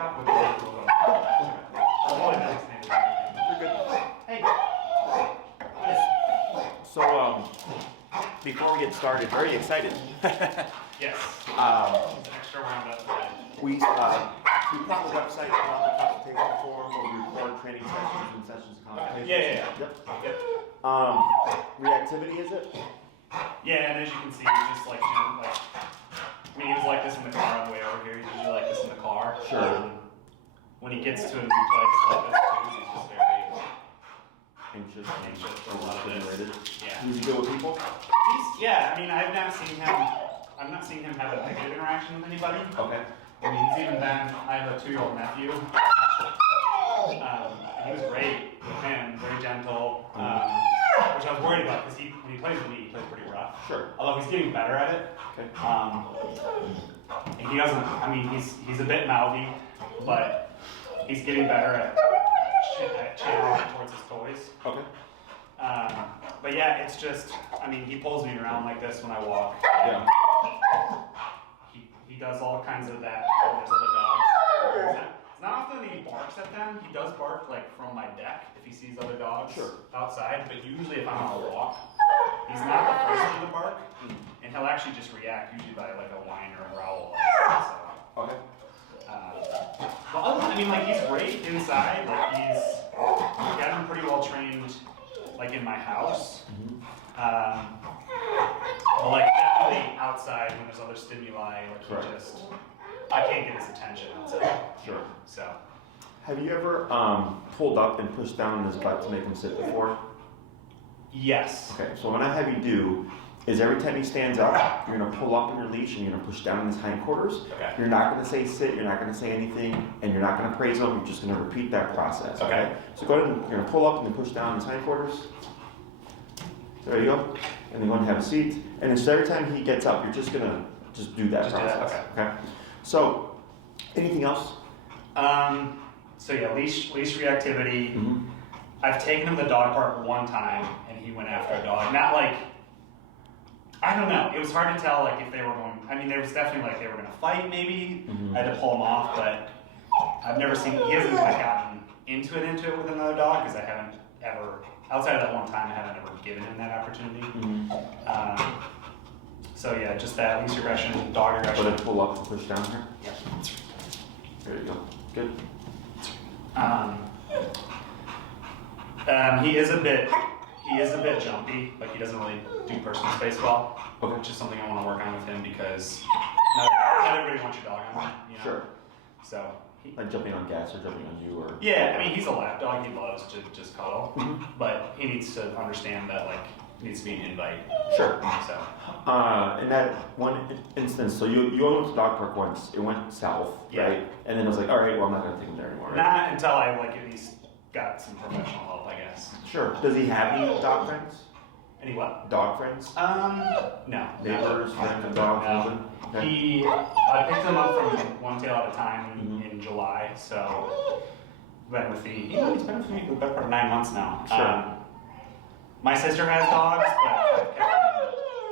up with the You're good. Hey. So, before we get started, very excited. Yes. Extra round up. We put on the website on the consultation form where we record training sessions and sessions of consultation. Yeah. Yep. Yep. Reactivity, is it? Yeah, and as you can see, he's just like, I mean, he was like this in the car on the way over here. He's usually like this in the car. Sure. When he gets to a new place like this, he's just very Anxious for a lot of this. Yeah. Does he deal with people? Yeah, I mean, I've not seen him have a negative interaction with anybody. Okay. I mean, he's even been, I have a 2-year-old nephew. He was great with him, very gentle, which I was worried about because when he plays with me, he plays pretty rough. Sure. Although he's getting better at it. Okay. And he doesn't, I mean, he's a bit mouthy, but he's getting better at channeling towards his toys. Okay. But yeah, it's just, I mean, he pulls me around like this when I walk. Yeah. He does all kinds of that when there's other dogs. It's not often that he barks at them. He does bark like from my deck if he sees other dogs outside, but usually if I'm on a walk, he's not the first one to bark, and he'll actually just react usually by like a whine or a growl. So, Okay. but other than, I mean, like he's great inside. Like he's got him pretty well trained, like in my house. But like definitely outside when there's other stimuli, like he just, I can't get his attention outside. Sure. So. Have you ever pulled up and pushed down on his butt to make him sit before? Yes. Okay, so what I have you do is every time he stands up, you're going to pull up on your leash and you're going to push down on his hindquarters. Okay. You're not going to say sit, you're not going to say anything, and you're not going to praise him, you're just going to repeat that process. Okay. So go ahead and you're going to pull up and then push down on his hindquarters. So there you go. And then go ahead and have a seat. And then so every time he gets up, you're just going to do that process. Okay. So, anything else? So yeah, leash reactivity. I've taken him to the dog park one time and he went after a dog. Not like, I don't know. It was hard to tell like if they were going, I mean there was definitely like they were going to fight maybe. I had to pull him off, but I've never seen, he hasn't like gotten into it with another dog because I haven't ever, outside of that one time, I haven't ever given him that opportunity. So yeah, just that leash aggression, dog aggression. Go ahead and pull up and push down here. Yeah. There you go. Good. He is a bit jumpy. Like he doesn't really do personal space well, which is something I want to work on with him because not everybody wants your dog on them, you know? Sure. So like jumping on gas or jumping on you or. Yeah, I mean he's a lap dog. He loves to just cuddle, but he needs to understand that like it needs to be an invite. Sure. So. In that one instance, so you only went to dog park once. It went south, right? And then it was like, all right, well I'm not gonna take him there anymore. Right? Not until I like at least got some professional help, I guess. Sure. Does he have any dog friends? Any what? Dog friends? No. Neighbors, friends, and dogs? No. Okay. I picked him up from one tail at a time in July, so been with he's been with me for the better part of 9 months now. Sure. My sister has dogs, but I've kept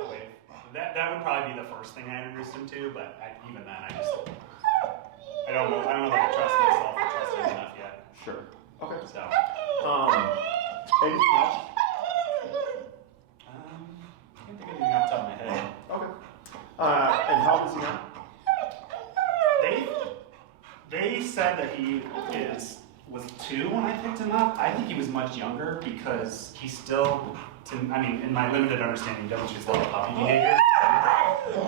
him away. That would probably be the first thing I introduced him to, but even then, I don't know if I trust myself or trust him enough yet. Sure. Okay. So. Anything else? I can't think of anything off the top of my head. Okay. And how old is he now? They said that he was 2 when I picked him up. I think he was much younger because he still, in my limited understanding, he demonstrates a lot of puppy behavior.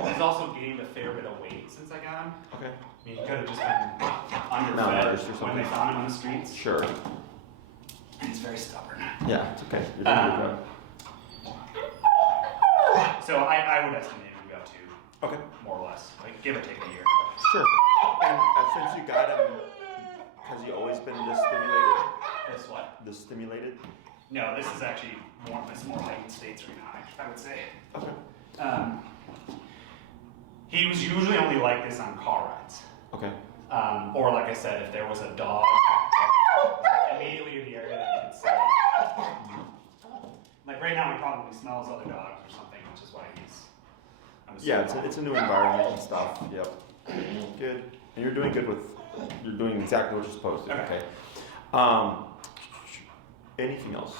He's also gained a fair bit of weight since I got him. Okay. I mean, he could have just been underfed when they found him on the streets. Sure. And he's very stubborn. Yeah, it's okay. You're doing a good job. So I would estimate it would go to, okay, more or less, like give or take a year. Sure. And since you got him, has he always been this stimulated? This what? This stimulated? No, this is actually more heightened states right now, I would say. Okay. He was usually only like this on car rides. Okay. Or like I said, if there was a dog immediately in the area that you could see. Like right now he probably smells other dogs or something, which is why yeah, it's a new environment and stuff. Yep. Good. And you're doing good with you're doing exactly what you're supposed to. Okay. Anything else?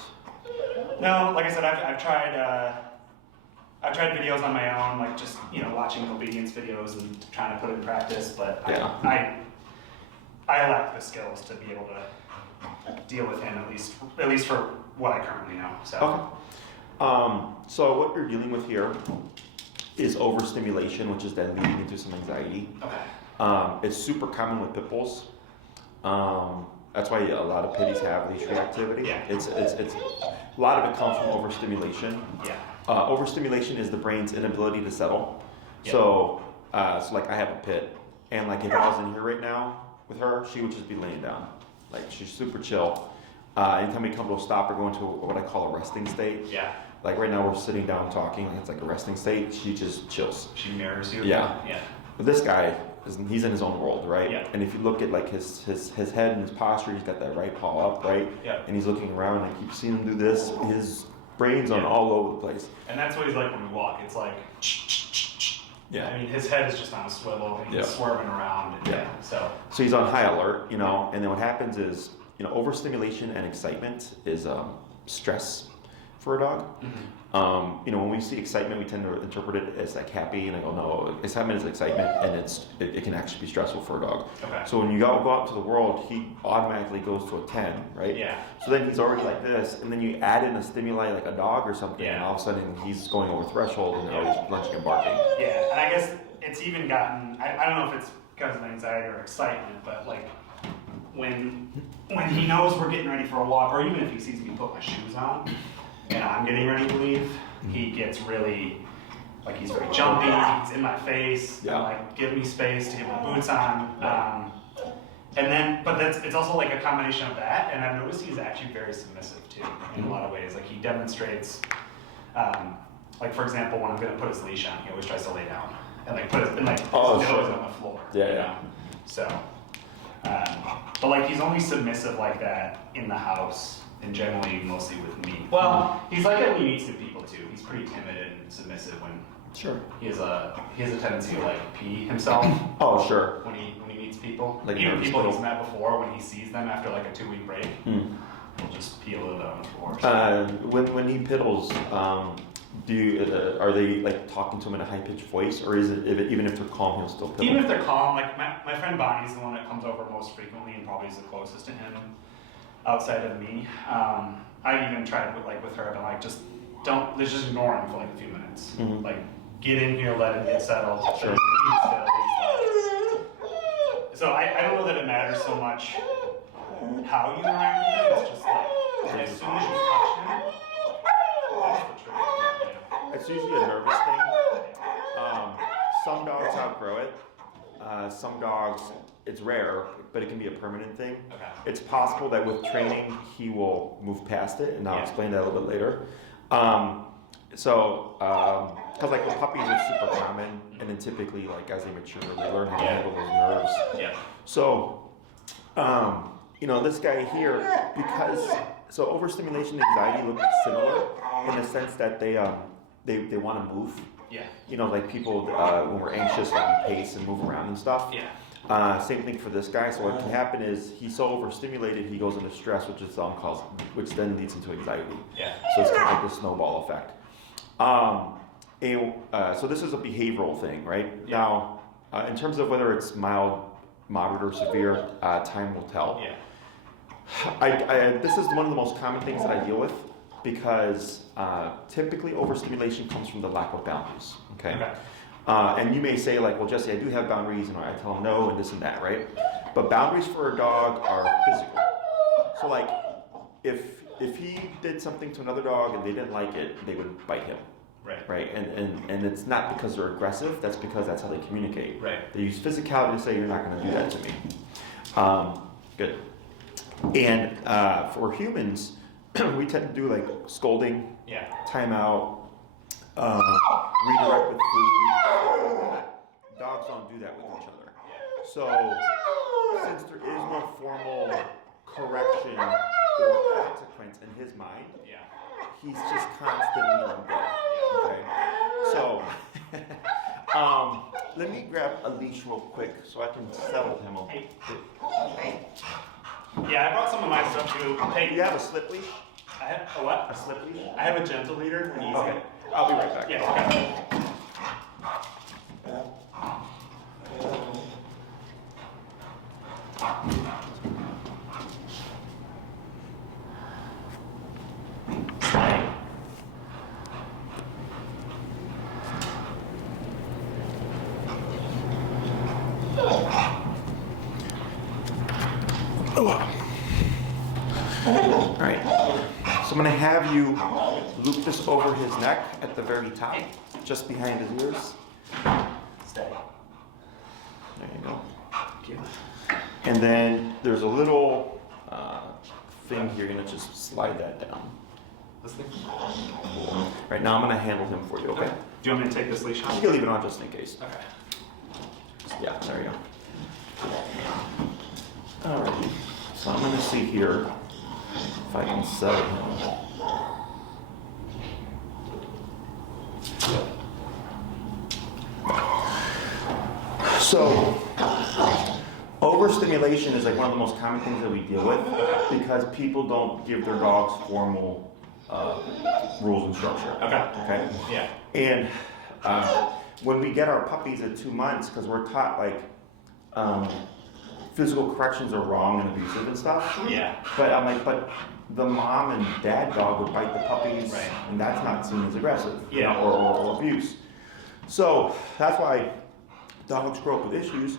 No, like I said, I've tried videos on my own, like just watching obedience videos and trying to put it in practice. But I lack the skills to be able to deal with him, at least for what I currently know. So. Okay. So what you're dealing with here is overstimulation, which is then leading into some anxiety. Okay. It's super common with pit bulls. That's why a lot of pitties have leash reactivity. Yeah. It's a lot of it comes from overstimulation. Yeah. Overstimulation is the brain's inability to settle. Yep. So like I have a pit, and like if I was in here right now with her, she would just be laying down. Like she's super chill. Anytime we come to a stop, we're going to what I call a resting state. Yeah. Like right now we're sitting down talking, it's like a resting state. She just chills. She mirrors you. Yeah. Yeah. But this guy, he's in his own world, right? Yeah. And if you look at like his head and his posture, he's got that right paw up, right? Yeah. And he's looking around, and I keep seeing him do this. His brain's on all over the place. And that's what he's like when we walk. It's like, Yeah. I mean, his head is just on a swivel, and he's swerving around. And, So he's on high alert, and then what happens is, overstimulation and excitement is stress for a dog. Mm-hmm. When we see excitement, we tend to interpret it as like happy, and I go, no, excitement is excitement, and it can actually be stressful for a dog. Okay. So when you go out to the world, he automatically goes to a 10, right? Yeah. So then he's already like this, and then you add in a stimuli like a dog or something, and Yeah. all of a sudden he's going over threshold, and they're always lunging and barking. Yeah, and I guess it's even gotten, I don't know if it's because of anxiety or excitement, but like when he knows we're getting ready for a walk, or even if he sees me put my shoes on and I'm getting ready to leave, he gets really, like he's very jumpy, he's in my face, Yeah. like give me space to get my boots on. But it's also like a combination of that, and I've noticed he's actually very submissive too, in a lot of ways. Like he demonstrates, like for example, when I'm gonna put his leash on, he always tries to lay down and like put his nose on the floor. Yeah. So, but like he's only submissive like that in the house, and generally mostly with me. Well, he's like that when he meets new people too. He's pretty timid and submissive when he has a tendency to like pee himself. Oh, sure. When he meets people, Like even people nervous he's met before, when he sees them after like a 2-week break, he'll just pee a little bit on the floor. When he piddles, are they like talking to him in a high pitched voice, or is it even if they're calm, he'll still piddle? Even if they're calm, like my friend Bonnie's the one that comes over most frequently and probably is the closest to him outside of me. I even tried with her, but like just just ignore him for like a few minutes. Mm-hmm. Like get in here, let him get settled. Sure. So I don't know that it matters so much how you interact with him. It's just like as soon as you touch him, that's the trigger. It's usually a nervous thing. Some dogs outgrow it. Some dogs, it's rare, but it can be a permanent thing. Okay. It's possible that with training, he will move past it, and I'll explain that a little bit later. Because like with puppies, it's super common, and then typically, like as they mature, they learn how to handle those nerves. Yeah. So, this guy here, so overstimulation and anxiety look similar in the sense that they want to move. Yeah. Like people, when we're anxious, like we pace and move around and stuff. Yeah. Same thing for this guy. So what can happen is he's so overstimulated, he goes into stress, which then leads into anxiety. Yeah. So it's kind of like the snowball effect. So this is a behavioral thing, right? Yeah. Now, in terms of whether it's mild, moderate, or severe, time will tell. Yeah. This is one of the most common things that I deal with, because typically overstimulation comes from the lack of boundaries. Okay. And you may say like, well, Jesse, I do have boundaries, and I tell him no and this and that, right? But boundaries for a dog are physical. So like, if he did something to another dog and they didn't like it, they would bite him. Right. And it's not because they're aggressive. That's because that's how they communicate. Right. They use physicality to say, you're not going to do that to me. Good. And for humans, we tend to do like scolding, timeout, redirect with food. Dogs don't do that with each other. So since there is no formal correction or consequence in his mind, he's just constantly on go. Okay. So let me grab a leash real quick so I can settle him a Hey. bit. Yeah, I brought some of my stuff too. Hey, Do you have a slip leash? I have a what? A slip leash? I have a gentle leader. And easy. Okay, I'll be right back. Yeah. Okay. All right, so I'm gonna have you loop this over his neck at the very top, just behind his ears. Stay. There you go. Thank you. And then there's a little thing here, you're gonna just slide that down. This thing? Right, now I'm gonna handle him for you, okay? Okay. Do you want me to take this leash You off? can leave it on just in case. Okay. Yeah, there you go. All right, so I'm gonna see here if I can settle him. So, overstimulation is like one of the most common things that we deal with because people don't give their dogs formal rules and structure. Okay. Yeah. And when we get our puppies at 2 months, because we're taught like physical corrections are wrong and abusive and stuff. Yeah. But I'm like, but the mom and dad dog would bite the puppies, Right. and that's not seen as aggressive, Yeah. or abuse. So that's why dogs grow up with issues,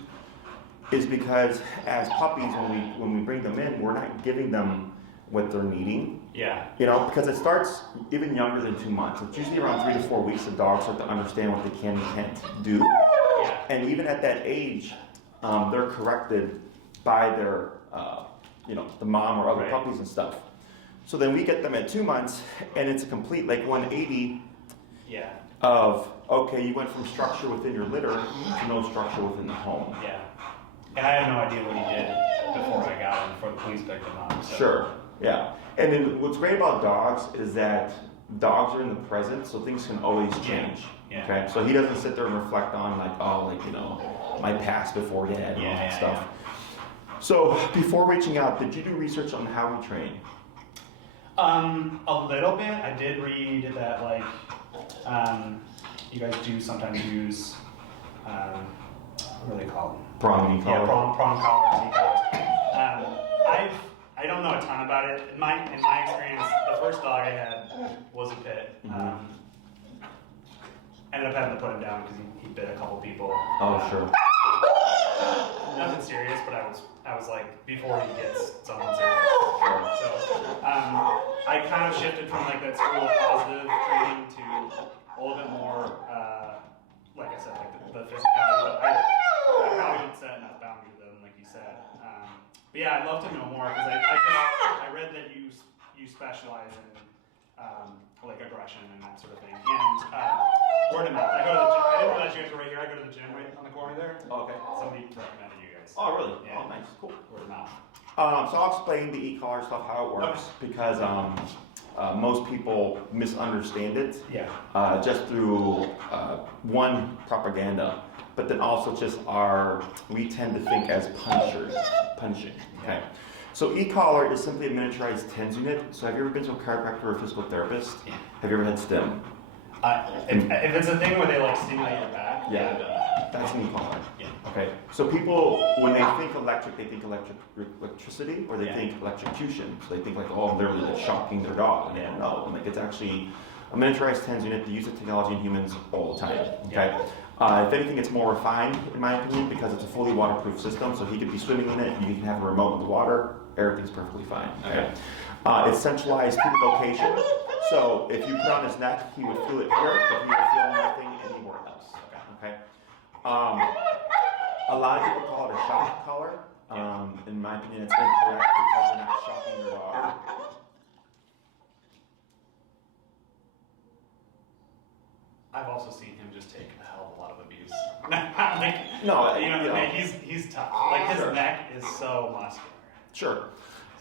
is because as puppies, when we bring them in, we're not giving them what they're needing. Yeah. You know, because it starts even younger than 2 months. It's usually around 3 to 4 weeks the dogs start to understand what they can and can't do. Yeah. And even at that age, they're corrected by their, the mom or other Right. puppies and stuff. So then we get them at 2 months, and it's a complete like 180 Yeah. of, okay, you went from structure within your litter to no structure within the home. Yeah. And I had no idea what he did before I got him, before the police picked him up. So. Sure, yeah. And then what's great about dogs is that dogs are in the present, so things can always change. Yeah. Okay, so he doesn't sit there and reflect on like, my past before dad and all that stuff. So before reaching out, did you do research on how we train? A little bit. I did read that you guys do sometimes use what are they called? Prong Yeah, prong collars, e-collars. I don't know a ton about it. In my experience, the first dog I had was a pit. Ended up having to put him down because he bit a couple people. Oh, sure. Nothing serious, but I was like, before he gets someone serious. So I kind of shifted from like that school of positive training to a little bit more, like I said, like the physicality. But I probably didn't set enough boundary though, like you said. But yeah, I'd love to know more because I read that you specialize in like aggression and that sort of thing. And word of mouth. I go to the gym. I didn't realize you guys were right here. I go to the gym right on the corner there. Okay. Somebody recommended you guys. Oh, really? Yeah. Oh, nice. Cool. Word of mouth. So I'll explain the e-collar stuff, how it works, because most people misunderstand it. Yeah. Just through one, propaganda, but then also just we tend to think as punching. Okay. So e-collar is simply a miniaturized TENS unit. So have you ever been to a chiropractor or a physical therapist? Yeah. Have you ever had stim? If it's a thing where they like stimulate your back, Yeah. I've done that. That's an e-collar. Yeah. Okay. So people, when they think electric, they think electricity, or they Yeah. think electrocution. So they think like, oh, they're like shocking their dog. And no, like it's actually a miniaturized TENS unit. They use the technology in humans all the time. Okay. If anything, it's more refined, in my opinion, because it's a fully waterproof system. So he could be swimming in it, you can have a remote in the water, everything's perfectly fine. Okay. It's centralized to the location. So if you put on his neck, he would feel it here, but he would feel nothing anywhere else. Okay. A lot of people call it a shock collar. In my opinion, it's incorrect because you're not shocking your dog. I've also seen him just take a hell of a lot of abuse. He's tough. Like his Sure. neck is so muscular. Sure.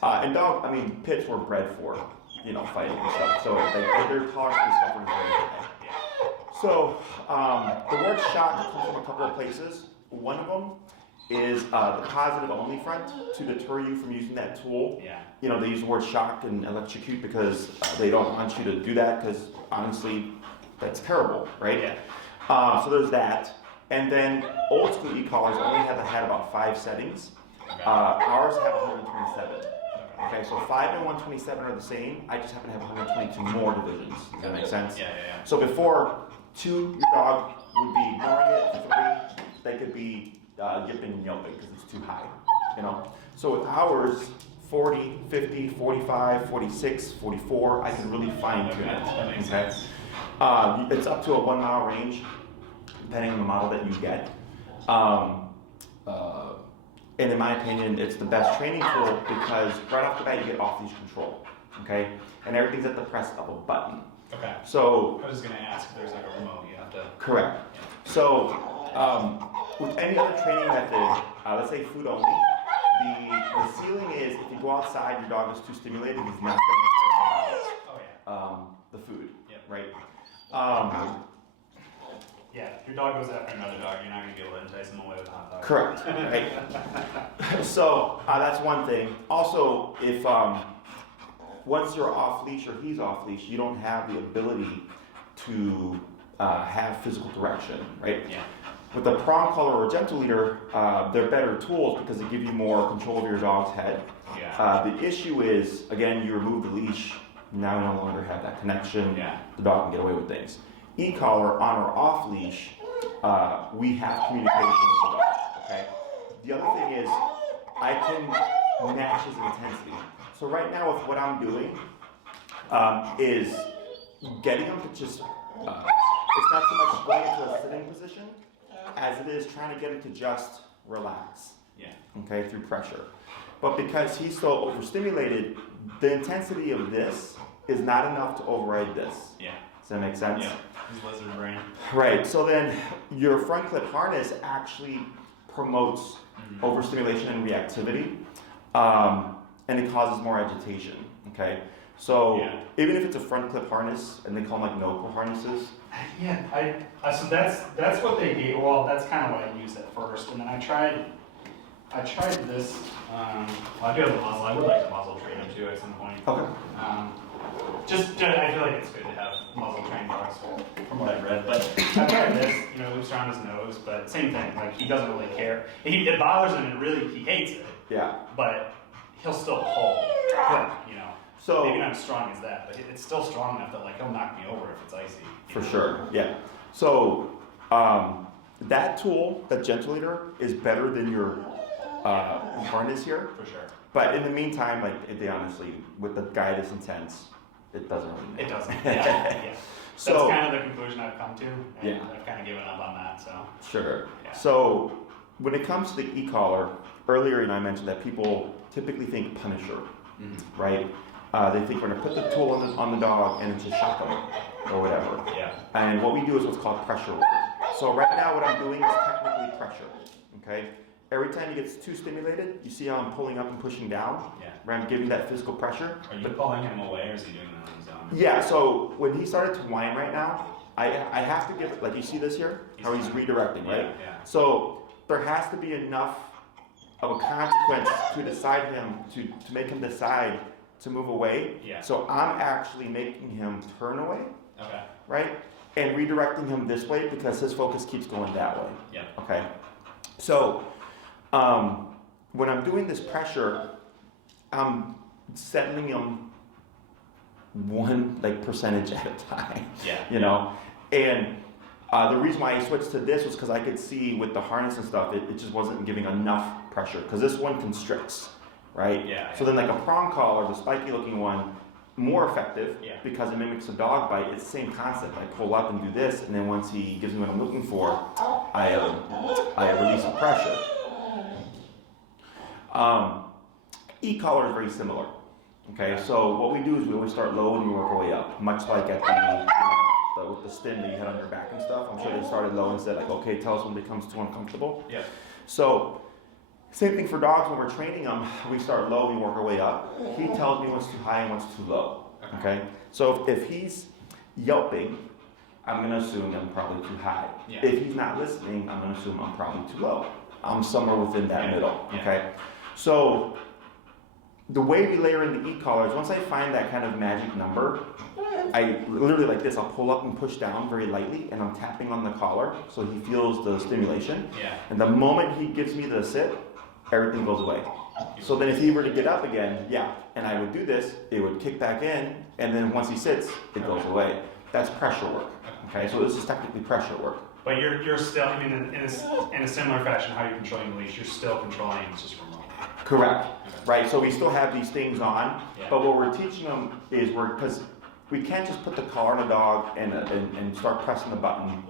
And pits were bred for, fighting and stuff. So their tolerance for discomfort is very high. Yeah. So the word shock comes from a couple of places. One of them is the positive only front to deter you from using that tool. Yeah. You know, they use the word shock and electrocute because they don't want you to do that because honestly, that's terrible, right? Yeah. So there's that. And then old school e-collars only had about 5 settings. Okay. Ours have 127. Okay, so 5 and 127 are the same. I just happen to have 122 more divisions. Does that make sense? Yeah. So before 2, your dog would be ignoring it. 3, they could be yipping and yelping because it's too high. You know. So with ours, 40, 50, 45, 46, 44, I can really fine tune it. That makes sense. It's up to a 1 mile range, depending on the model that you get. And in my opinion, it's the best training tool because right off the bat, you get off-leash control, okay? And everything's at the press of a button. Okay. So I was going to ask if there's like a remote you have to. Correct. So with any other training method, let's say food only, the ceiling is if you go outside, your dog is too stimulated, he's not going to care about the food, right? Yeah, if your dog goes after another dog, you're not going to be able to entice him away with a hot dog. Correct. Right. So that's one thing. Also, if once you're off leash or he's off leash, you don't have the ability to have physical direction, right? Yeah. With a prong collar or a gentle leader, they're better tools because they give you more control of your dog's head. Yeah. The issue is, again, you remove the leash, now you no longer have that connection. Yeah. The dog can get away with things. E-collar on or off leash, we have communication with the dog, okay? The other thing is, I can match his intensity. So right now with what I'm doing, is getting him to just, it's not so much going into a sitting position, as it is trying to get him to just relax, okay, through pressure. But because he's so overstimulated, the intensity of this is not enough to override this. Yeah. Does that make sense? Yeah. His lizard brain. Right. So then your front clip harness actually promotes overstimulation and reactivity, and it causes more agitation. Okay. So even if it's a front clip harness, and they call them like no-pull harnesses. Yeah. So that's what they gave. Well, that's kind of what I used at first, and then I tried this. Well, I do have a muzzle. I would like to muzzle train him too at some point. Okay. I feel like it's good to have muzzle trained dogs from what I've read. But I tried this, loops around his nose, but same thing. Like he doesn't really care. It bothers him, and he hates it. Yeah. But he'll still pull. So maybe not as strong as that, but it's still strong enough that he'll knock me over if it's icy. For sure. Yeah. So that tool, that gentle leader, is better than your harness here. For sure. But in the meantime, they honestly, with the guy this intense, it doesn't really matter. It doesn't. Yeah. So that's kind of the conclusion I've come to, and I've kind of given up on that. So. Sure. Yeah. So when it comes to the e-collar, earlier I mentioned that people typically think Punisher, right? They think we're going to put the tool on the dog and just shock them or whatever. Yeah. And what we do is what's called pressure work. So right now what I'm doing is technically pressure. Okay. Every time he gets too stimulated, you see how I'm pulling up and pushing down? Yeah. Where I'm giving that physical pressure. Are you pulling him away, or is he doing that on his own? Yeah, so when he started to whine right now, I have to give, you see this here? How he's redirecting, right? Yeah. So there has to be enough of a consequence to decide him, to make him decide to move away. Yeah. So I'm actually making him turn away. Okay. Right? And redirecting him this way because his focus keeps going that way. Yeah. Okay. So when I'm doing this pressure, I'm settling him one percentage at a time. Yeah. And the reason why I switched to this was because I could see with the harness and stuff, it just wasn't giving enough pressure because this one constricts, right? Yeah. So then a prong collar, the spiky looking one, more effective because it mimics a dog bite. It's the same concept. I pull up and do this, and then once he gives me what I'm looking for, I release the pressure. E-collar is very similar. Okay, so what we do is we always start low and we work our way up, much like at with the stim that you had on your back and stuff. I'm sure they started low and said okay, tell us when it becomes too uncomfortable. Yeah. So same thing for dogs. When we're training them, we start low, we work our way up. He tells me what's too high and what's too low. Okay. So if he's yelping, I'm going to assume I'm probably too high. Yeah. If he's not listening, I'm going to assume I'm probably too low. I'm somewhere within that middle, okay? So the way we layer in the e-collars, once I find that kind of magic number, I literally like this, I'll pull up and push down very lightly, and I'm tapping on the collar so he feels the stimulation. Yeah. And the moment he gives me the sit, everything goes away. So then if he were to get up again, and I would do this, it would kick back in, and then once he sits, it goes away. That's pressure work, okay? So this is technically pressure work. But you're still, I mean, in a similar fashion, how you're controlling the leash, you're still controlling, it's just remote. Correct, right? So we still have these things on, but what we're teaching them is because we can't just put the collar on a dog and start pressing the button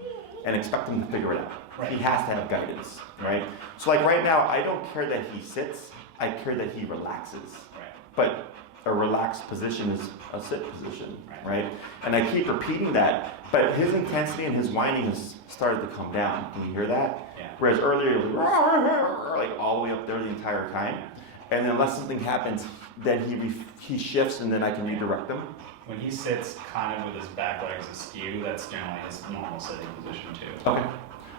and expect him to figure it out. Right. He has to have guidance, right? So like right now, I don't care that he sits, I care that he relaxes. Right. But a relaxed position is a sit position, right? And I keep repeating that, but his intensity and his whining has started to come down. Can you hear that? Yeah. Whereas earlier it was like all the way up there the entire time. And then unless something happens, then he shifts and then I can redirect him. When he sits kind of with his back legs askew, that's generally his normal sitting position too. Okay.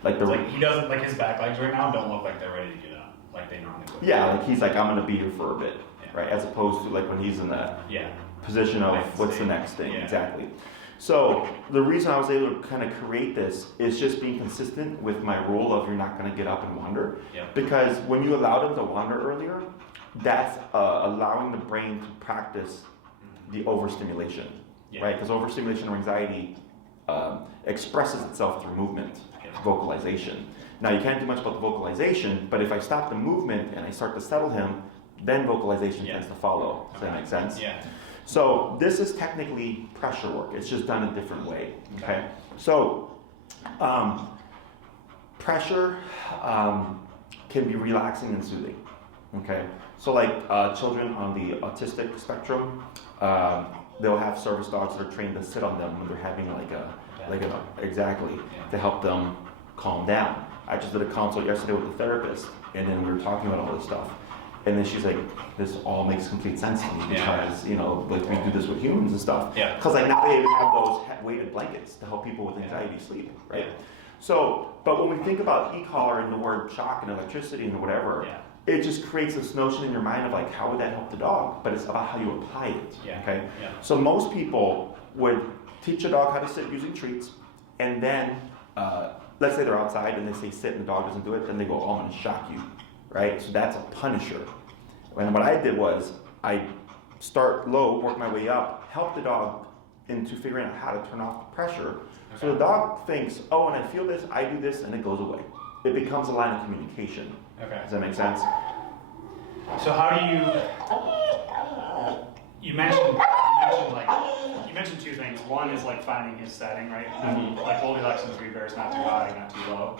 Like he doesn't, like his back legs right now don't look like they're ready to get up, like they normally would. Yeah, like he's like, I'm gonna be here for a bit, right? As opposed to like when he's in the position of what's the next thing, exactly. So the reason I was able to kind of create this is just being consistent with my rule of you're not gonna get up and wander. Because when you allowed him to wander earlier, that's allowing the brain to practice the overstimulation, right? Because overstimulation or anxiety expresses itself through movement, vocalization. Now you can't do much about the vocalization, but if I stop the movement and I start to settle him, then vocalization tends to follow. Does that make sense? Yeah. So this is technically pressure work. It's just done a different way, okay? So pressure can be relaxing and soothing, okay? So like children on the autistic spectrum, they'll have service dogs that are trained to sit on them when they're having to help them calm down. I just did a consult yesterday with the therapist, and then we were talking about all this stuff. And then she's like, this all makes complete sense to me because, you know, like we do this with humans and stuff. Yeah. Because like now they have those weighted blankets to help people with anxiety sleep, right? So, but when we think about e-collar and the word shock and electricity and whatever, it just creates this notion in your mind of like, how would that help the dog? But it's about how you apply it, okay? So most people would teach a dog how to sit using treats, and then, let's say they're outside and they say sit and the dog doesn't do it, then they go, oh, I'm gonna shock you, right? So that's a punisher. And what I did was, I start low, work my way up, help the dog into figuring out how to turn off the pressure. So the dog thinks, oh, when I feel this, I do this, and it goes away. It becomes a line of communication. Okay. Does that make sense? So how do you mentioned two things. One is like finding his setting, right? Like Goldilocks and Three Bears, not too high, not too low.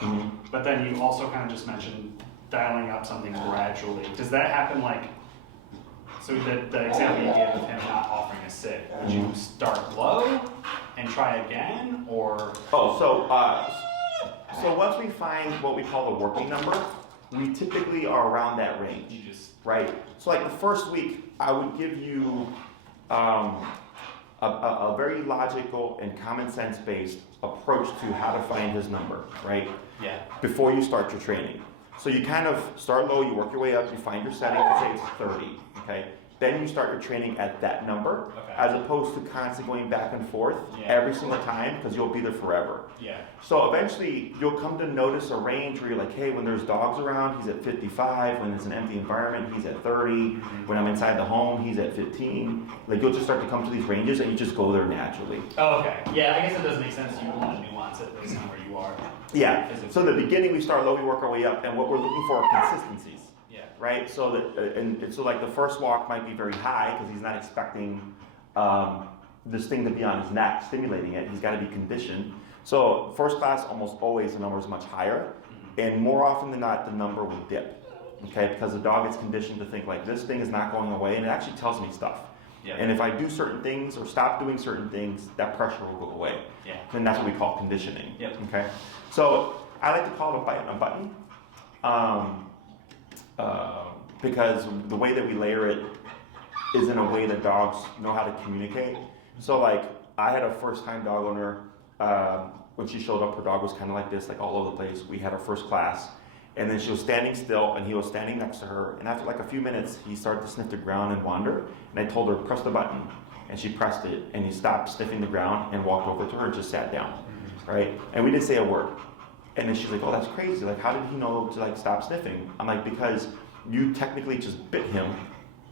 But then you also kind of just mentioned dialing up something gradually. Does that happen like, so the example you gave of him not offering a sit, would you start low and try again, or? So once we find what we call the working number, we typically are around that range, right? So like the first week, I would give you a very logical and common sense based approach to how to find his number, right? Yeah. Before you start your training. So you kind of start low, you work your way up, you find your setting, let's say it's 30, okay? Then you start your training at that number, as opposed to constantly going back and forth every single time, because you'll be there forever. Yeah. So eventually, you'll come to notice a range where you're like, hey, when there's dogs around, he's at 55. When it's an empty environment, he's at 30. When I'm inside the home, he's at 15. Like, you'll just start to come to these ranges, and you just go there naturally. Oh, okay. Yeah, I guess it does make sense. You want to nuance it based on where you are. Yeah. So in the beginning, we start low, we work our way up, and what we're looking for are consistencies. Right, so that so like the first walk might be very high because he's not expecting this thing to be on his neck, stimulating it. He's got to be conditioned. So first class, almost always the number is much higher, and more often than not, the number will dip. Okay, because the dog is conditioned to think like this thing is not going away, and it actually tells me stuff. Yeah. And if I do certain things or stop doing certain things, that pressure will go away. Yeah. And that's what we call conditioning. Yep. Okay, so I like to call it a button. Because the way that we layer it is in a way that dogs know how to communicate. So like, I had a first-time dog owner when she showed up, her dog was kind of like this, like all over the place. We had our first class, and then she was standing still, and he was standing next to her. And after like a few minutes, he started to sniff the ground and wander. And I told her, press the button, and she pressed it, and he stopped sniffing the ground and walked over to her and just sat down, right? And we didn't say a word. And then she's like, oh, that's crazy. Like, how did he know to like stop sniffing? I'm like, because you technically just bit him,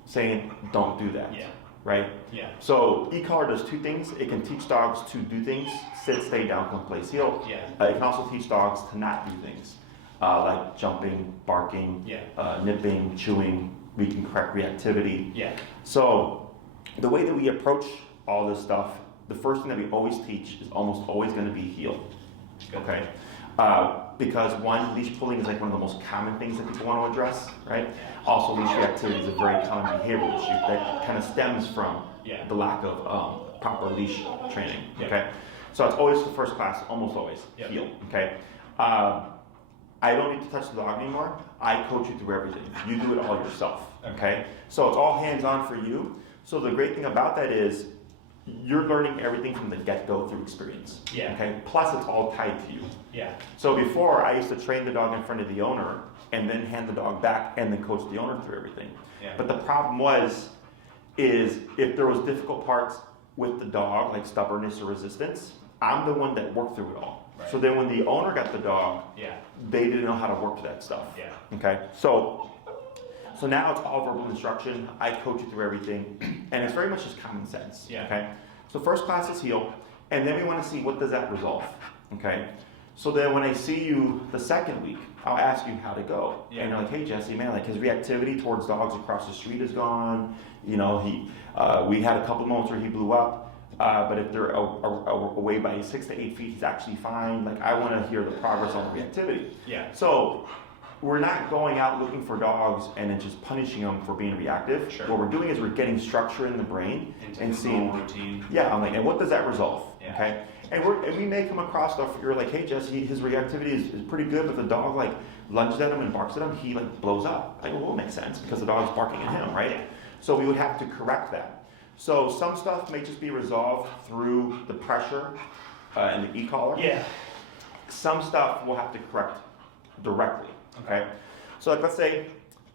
saying, don't do that. Yeah. Right? Yeah. So e-collar does two things. It can teach dogs to do things, sit, stay down, come place, heel. Yeah. It can also teach dogs to not do things, like jumping, barking, nipping, chewing. We can correct reactivity. Yeah. So the way that we approach all this stuff, the first thing that we always teach is almost always going to be heel. Good. Okay? Because one, leash pulling is like one of the most common things that people want to address, right? Also, leash reactivity is a very common behavioral issue that kind of stems from the lack of proper leash training, okay? So it's always the first class, almost always, heel, okay? I don't need to touch the dog anymore. I coach you through everything. You do it all yourself, okay? So it's all hands-on for you. So the great thing about that is you're learning everything from the get-go through experience. Yeah. Okay. Plus, it's all tied to you. Yeah. So before, I used to train the dog in front of the owner, and then hand the dog back, and then coach the owner through everything. Yeah. But the problem is if there was difficult parts with the dog, like stubbornness or resistance, I'm the one that worked through it all. Right. So then when the owner got the dog, Yeah. they didn't know how to work that stuff. Yeah. Okay. So now it's all verbal instruction. I coach you through everything, and it's very much just common sense. Yeah. Okay. So first class is heel, and then we want to see what does that resolve. Okay. So then when I see you the second week, I'll ask you how to go. Yeah. And you're like, hey Jesse, man, like his reactivity towards dogs across the street is gone. You know, we had a couple moments where he blew up, but if they're away by 6 to 8 feet, he's actually fine. Like I want to hear the progress on the reactivity. Yeah. So we're not going out looking for dogs and then just punishing them for being reactive. Sure. What we're doing is we're getting structure in the brain and seeing routine. Yeah, I'm like, and what does that resolve? Yeah. Okay. And we may come across stuff where you're like, hey Jesse, his reactivity is pretty good, but the dog like lunges at him and barks at him, he like blows up. Like, well, it makes sense because the dog's barking at him, right? So we would have to correct that. So some stuff may just be resolved through the pressure and the e-collar. Yeah. Some stuff we'll have to correct directly. Okay. So like, let's say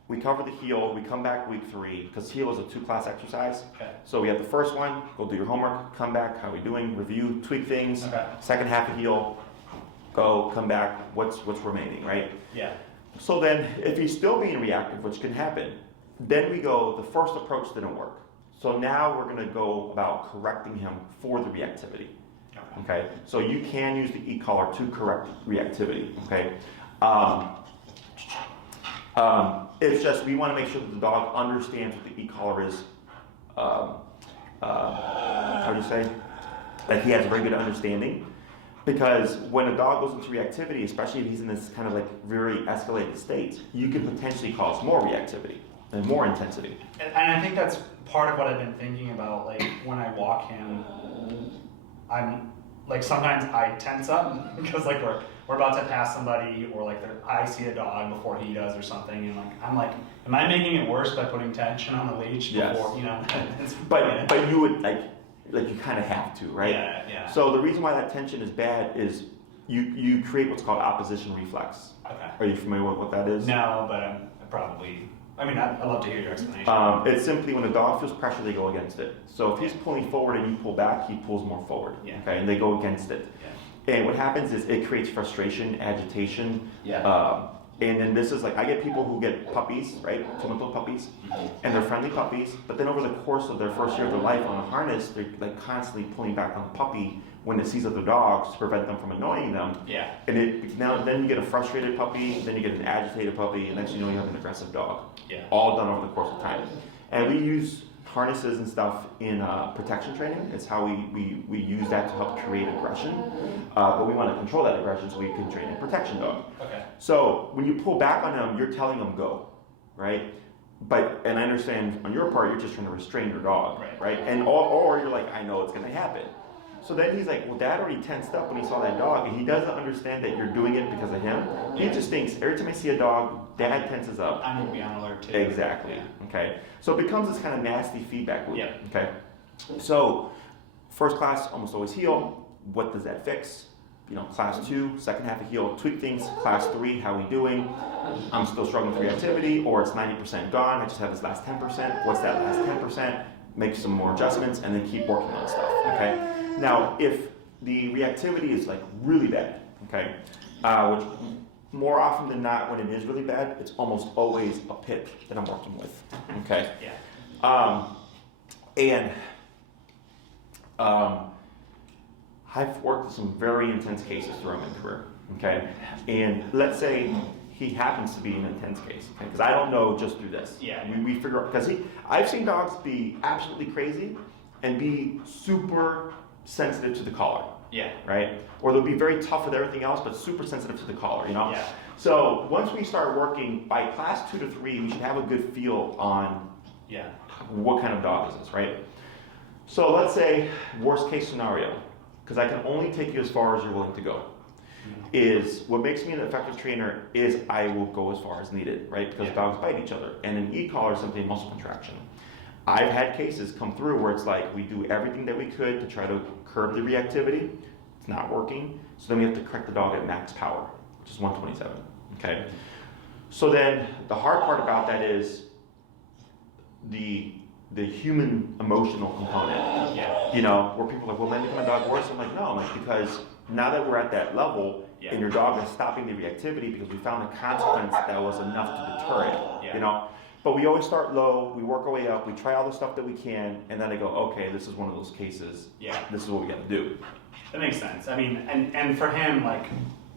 we cover the heel, we come back week 3, because heel is a 2-class exercise. Okay. So we have the first one, go do your homework, come back, how are we doing, review, tweak things. Okay. Second half of heel, go, come back, what's remaining, right? Yeah. So then if he's still being reactive, which can happen, then we go, the first approach didn't work. So now we're gonna go about correcting him for the reactivity. Okay. So you can use the e-collar to correct reactivity, okay? It's just we want to make sure that the dog understands what the e-collar is. How do you say? That he has a very good understanding. Because when a dog goes into reactivity, especially if he's in this kind of like very escalated state, you can potentially cause more reactivity and more intensity. And I think that's part of what I've been thinking about. Like when I walk him, I'm like sometimes I tense up because like we're about to pass somebody, or like I see a dog before he does or something, and like I'm like, am I making it worse by putting tension on the leash before, you know? But you would like you kind of have to, right? Yeah. So the reason why that tension is bad is you create what's called opposition reflex. Okay. Are you familiar with what that is? No, but I'd love to hear your explanation. It's simply when a dog feels pressure, they go against it. So if he's pulling forward and you pull back, he pulls more forward. Yeah. Okay, and they go against it. Yeah. And what happens is it creates frustration, agitation. Yeah. And then this is like, I get people who get puppies, right? 2-month-old puppies, and they're friendly puppies, but then over the course of their first year of their life on a harness, they're like constantly pulling back on the puppy when it sees other dogs to prevent them from annoying them. Yeah. And then you get a frustrated puppy, then you get an agitated puppy, and next you know you have an aggressive dog. Yeah. All done over the course of time. And we use harnesses and stuff in protection training. It's how we use that to help create aggression. But we want to control that aggression so we can train a protection dog. Okay. So when you pull back on them, you're telling them go, right? And I understand on your part, you're just trying to restrain your dog, right? And or you're like, I know it's going to happen. So then he's like, well, Dad already tensed up when he saw that dog, and he doesn't understand that you're doing it because of him. He just thinks every time I see a dog, Dad tenses up. I need to be on alert too. Exactly. Okay. So it becomes this kind of nasty feedback loop. Yeah. Okay. So first class, almost always heel. what does that fix? You know, class 2, second half of heel, tweak things. Class 3, how we doing? I'm still struggling with reactivity, or it's 90% gone. I just have this last 10%. What's that last 10%? Make some more adjustments, and then keep working on stuff. Okay. Now, if the reactivity is like really bad, okay, which more often than not, when it is really bad, it's almost always a pit that I'm working with. Okay. Yeah. I've worked with some very intense cases throughout my career, okay? And let's say he happens to be an intense case, okay? Because I don't know just through this. Yeah. We figure out, because I've seen dogs be absolutely crazy and be super sensitive to the collar. Yeah. Right? Or they'll be very tough with everything else, but super sensitive to the collar, you know? Yeah. So once we start working, by class 2 to 3, we should have a good feel on what kind of dog is this, right? So let's say, worst case scenario, because I can only take you as far as you're willing to go, is what makes me an effective trainer is I will go as far as needed, right? Because dogs bite each other. And an e-collar is simply a muscle contraction. I've had cases come through where it's like we do everything that we could to try to curb the reactivity. It's not working. So then we have to correct the dog at max power, which is 127, okay? So then the hard part about that is the human emotional component, you know, where people are like, well, then become a dog worse. I'm like, no, like, because now that we're at that level and your dog is stopping the reactivity because we found a consequence that was enough to deter it, you know. But we always start low, we work our way up, we try all the stuff that we can, and then I go, okay, this is one of those cases. This is what we got to do. That makes sense. I mean, and for him, like,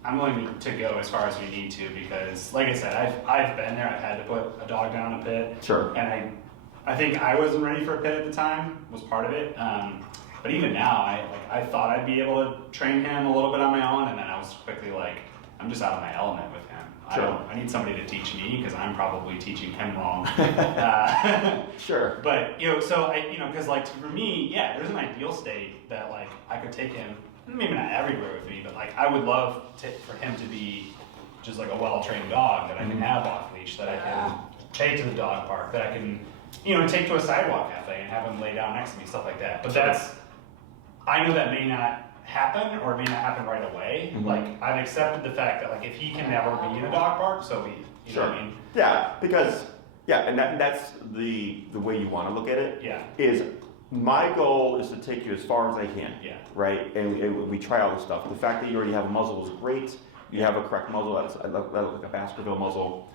I'm willing to go as far as we need to because, like I said, I've been there. I've had to put a dog down a pit. Sure. And I think I wasn't ready for a pit at the time, was part of it. But even now, I thought I'd be able to train him a little bit on my own, and then I was quickly like, I'm just out of my element with him. Sure. I need somebody to teach me because I'm probably teaching him wrong. Sure. But, you know, so because like for me, there's an ideal state that like I could take him, maybe not everywhere with me, but like I would love for him to be just like a well-trained dog that I can have off leash, that I can take to the dog park, that I can, take to a sidewalk cafe and have him lay down next to me, stuff like that. But I know that may not happen, or it may not happen right away. Like, I've accepted the fact that like if he can never be in a dog park, so be it. You know what I mean? Yeah, because and that's the way you want to look at it. Is my goal is to take you as far as I can. Right, and we try all this stuff. The fact that you already have a muzzle is great. You have a correct muzzle. That looks like a Baskerville muzzle,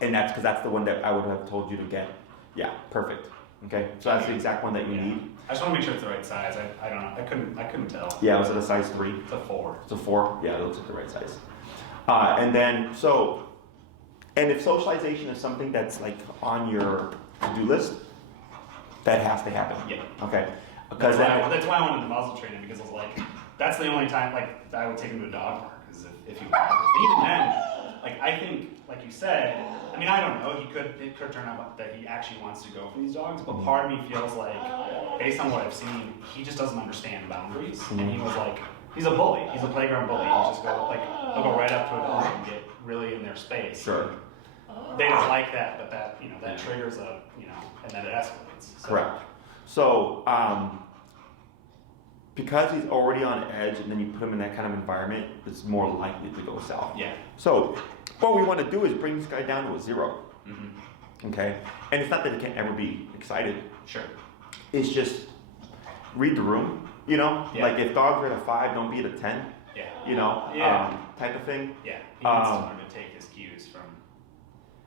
and that's because that's the one that I would have told you to get. Yeah, perfect. Okay, so that's the exact one that you need. I just want to make sure it's the right size. I don't know. I couldn't tell. Yeah, was it a size 3? It's a 4. It's a 4? Yeah, it looks like the right size. And if socialization is something that's like on your to-do list, that has to happen. Okay. That's why I wanted the muzzle training, because I was like, that's the only time like I would take him to a dog park, is if he. Even then, like I think, like you said, I mean, I don't know. It could turn out that he actually wants to go for these dogs, but part of me feels like, based on what I've seen, he just doesn't understand boundaries. And he was like, he's a bully. He's a playground bully. He just go like, he'll go right up to a dog and get really in their space. Sure. They don't like that, but that triggers and then it escalates. So. Correct. So, because he's already on edge, and then you put him in that kind of environment, it's more likely to go south. So, what we want to do is bring this guy down to a 0. Okay? And it's not that he can't ever be excited. Sure. It's just read the room, Like if dogs are at a 5, don't be at a 10. Type of thing. Yeah. He needs to learn to take his cues from.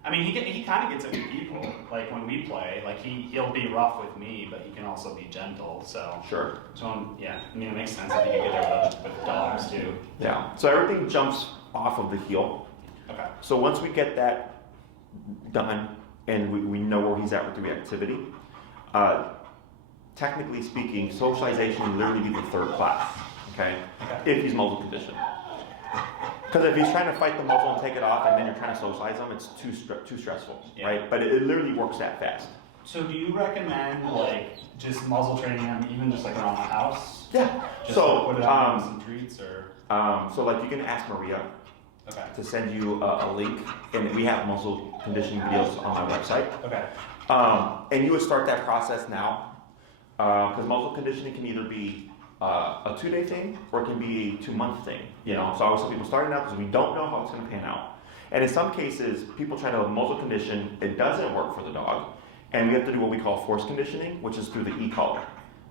I mean, he kind of gets it with people. Like when we play, like he'll be rough with me, but he can also be gentle. So sure. So I mean, it makes sense that he could get there with dogs too. Yeah. So everything jumps off of the heel. Okay. So once we get that done and we know where he's at with the reactivity, technically speaking, socialization would literally be the 3rd class. Okay. If he's muzzle conditioned. Because if he's trying to fight the muzzle and take it off, and then you're trying to socialize him, it's too stressful, right? But it literally works that fast. So do you recommend like just muzzle training him, even just like around the house? Yeah. Just so put it on some treats, or. So like you can ask Maria. To send you a link, and we have muzzle conditioning videos on my website. Okay. And you would start that process now, because muzzle conditioning can either be a 2-day thing, or it can be a 2-month thing. You know, so I always tell people starting out because we don't know how it's going to pan out. And in some cases, people try to muzzle condition, it doesn't work for the dog, and we have to do what we call force conditioning, which is through the e-collar.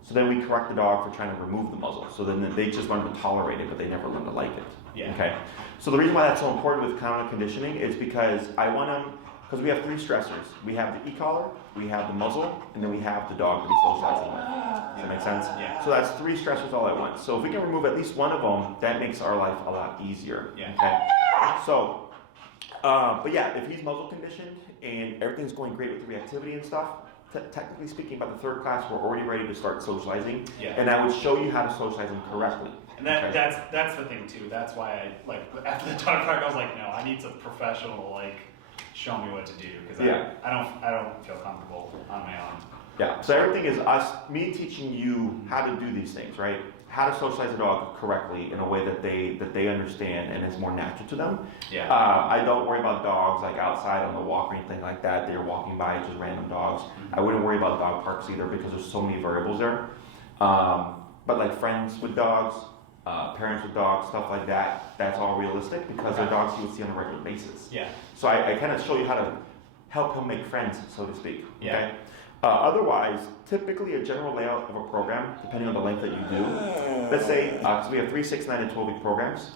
So then we correct the dog for trying to remove the muzzle. So then they just learn to tolerate it, but they never learn to like it. Yeah. Okay. So the reason why that's so important with counter conditioning is because I want them, because we have 3 stressors. We have the e-collar, we have the muzzle, and then we have the dog to be socializing with. Does that make sense? Yeah. So that's 3 stressors all at once. So if we can remove at least one of them, that makes our life a lot easier. Yeah. Okay. So, but yeah, if he's muzzle conditioned and everything's going great with the reactivity and stuff, technically speaking, by the 3rd class, we're already ready to start socializing. Yeah. And I would show you how to socialize them correctly. And that's the thing too. That's why I like after the dog park, I was like, no, I need some professional to like show me what to do because I don't feel comfortable on my own. Yeah. So everything is me teaching you how to do these things, right? How to socialize a dog correctly in a way that they understand and is more natural to them. Yeah. I don't worry about dogs like outside on the walk or anything like that. They're walking by, just random dogs. I wouldn't worry about dog parks either because there's so many variables there. But like friends with dogs, parents with dogs, stuff like that, that's all realistic because they're dogs you would see on a regular basis. Yeah. So I kind of show you how to help him make friends, so to speak. Yeah. Okay? Otherwise, typically a general layout of a program, depending on the length that you do, let's say, because we have 3, 6, 9, and 12-week programs,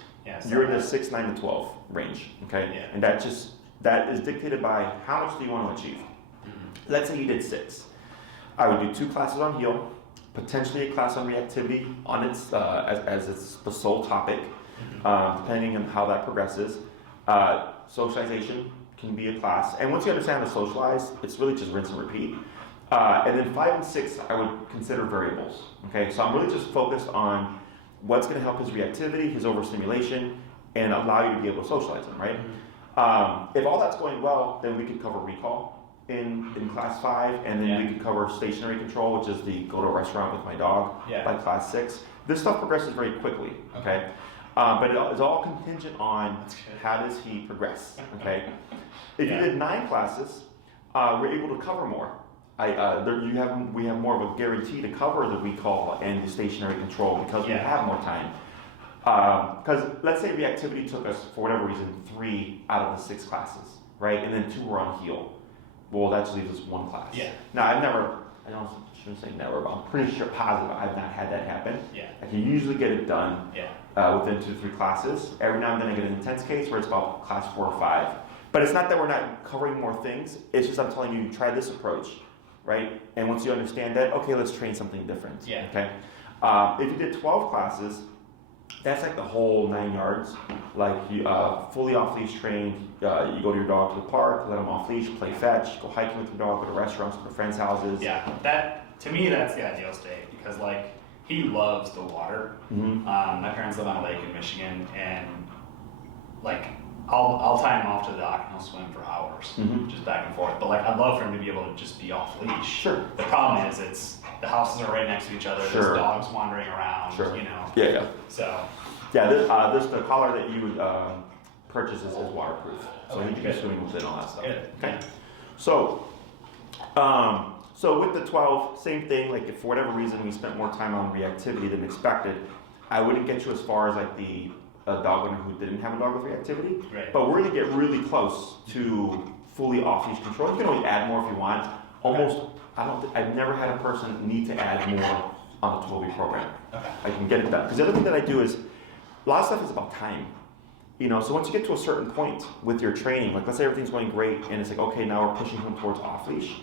you're in the 6, 9, and 12 range, okay? Yeah. And that is dictated by how much do you want to achieve. Let's say you did 6. I would do 2 classes on heel, potentially a class on reactivity on its as it's the sole topic, depending on how that progresses. Socialization can be a class, and once you understand how to socialize, it's really just rinse and repeat. And then 5 and 6, I would consider variables. Okay, so I'm really just focused on what's going to help his reactivity, his overstimulation, and allow you to be able to socialize him, right? If all that's going well, then we could cover recall in class 5, and then we could cover stationary control, which is the go to a restaurant with my dog by class 6. This stuff progresses very quickly, okay? But it is all contingent on how does he progress, okay? If you did 9 classes, we're able to cover more. We have more of a guarantee to cover the recall and the stationary control because we have more time. Because let's say reactivity took us, for whatever reason, 3 out of the 6 classes, right? And then 2 were on heel. Well, that just leaves us 1 class. Yeah. Now, I shouldn't say never, but I'm pretty sure positive I've not had that happen. Yeah. I can usually get it done within 2 to 3 classes. Every now and then I get an intense case where it's about class 4 or 5. But it's not that we're not covering more things. It's just I'm telling you, try this approach, right? And once you understand that, okay, let's train something different. Yeah. Okay. If you did 12 classes, that's like the whole 9 yards. Like you fully off leash trained. You go to your dog to the park, let him off leash, play fetch, go hiking with your dog, go to restaurants, go to friends' houses. Yeah. That to me, that's the ideal state because like he loves the water. My parents live on a lake in Michigan, and like I'll tie him off to the dock and he'll swim for hours, just back and forth. But like I'd love for him to be able to just be off leash. Sure. The problem is the houses are right next to each other. There's dogs wandering around. You know. Yeah. So. Yeah. This the collar that you would purchase is waterproof, so he can be swimming with it and all that stuff. Okay. So. So with the 12, same thing. Like if for whatever reason we spent more time on reactivity than expected, I wouldn't get you as far as like the dog owner who didn't have a dog with reactivity. Right. But we're gonna get really close to fully off leash control. You can always add more if you want. I've never had a person need to add more on the 12-week program. Okay. I can get it done. Because the other thing that I do is a lot of stuff is about time. You know, so once you get to a certain point with your training, like let's say everything's going great and it's like, okay, now we're pushing him towards off leash.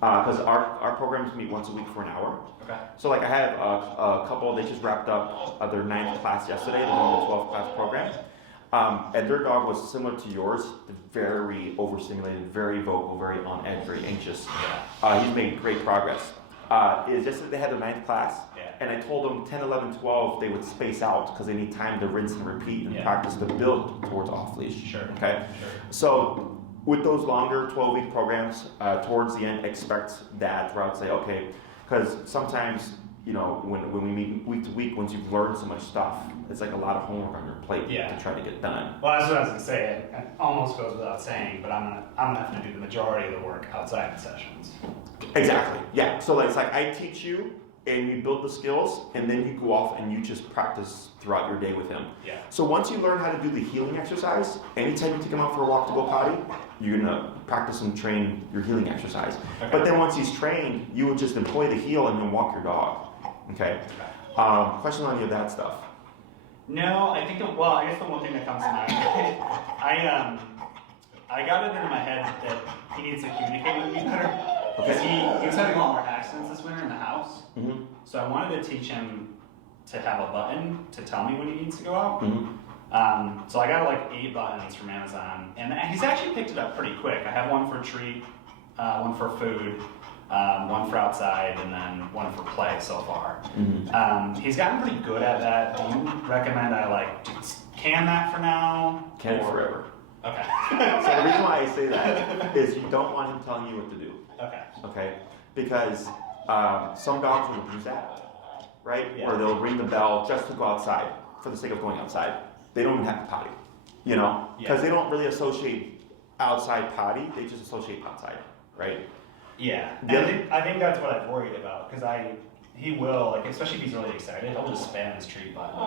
Because our programs meet once a week for an hour. Okay. So like I have a couple, they just wrapped up their 9th class yesterday, they're doing the 12th class program. And their dog was similar to yours, very overstimulated, very vocal, very on edge, very anxious. He's made great progress. It's just that they had their 9th class, and I told them 10, 11, 12, they would space out because they need time to rinse and repeat and practice to build towards off leash. Sure. Okay. Sure. So with those longer 12-week programs, towards the end, expect that where I would say, okay, because sometimes, you know, when we meet week to week, once you've learned so much stuff, it's like a lot of homework on your plate to try to get done. Well, that's what I was going to say. It almost goes without saying, but I'm gonna have to do the majority of the work outside the sessions. Exactly. Yeah. So it's like I teach you and you build the skills, and then you go off and you just practice throughout your day with him. Yeah. So once you learn how to do the healing exercise, anytime you take him out for a walk to go potty, you're gonna practice and train your healing exercise. Okay. But then once he's trained, you would just employ the heel and then walk your dog. Okay. Question on any of that stuff? No, I think. I guess the one thing that comes to mind, I got it into my head that he needs to communicate with me better. Because he was having a lot more accidents this winter in the house. Mm-hmm. So I wanted to teach him to have a button to tell me when he needs to go out. Mm-hmm. So I got like 8 buttons from Amazon, and he's actually picked it up pretty quick. I have one for treat, one for food, one for outside, and then one for play so far. Mm-hmm. He's gotten pretty good at that. Do you recommend I can that for now? Can it forever. Okay. So the reason why I say that is you don't want him telling you what to do. Okay. Okay? Because some dogs will abuse that, right? Yeah. Or they'll ring the bell just to go outside for the sake of going outside. They don't even have to potty, you know? Because they don't really associate outside potty, they just associate outside, right? Yeah. And I think that's what I'm worried about, because he will, especially if he's really excited, he'll just spam his treat button.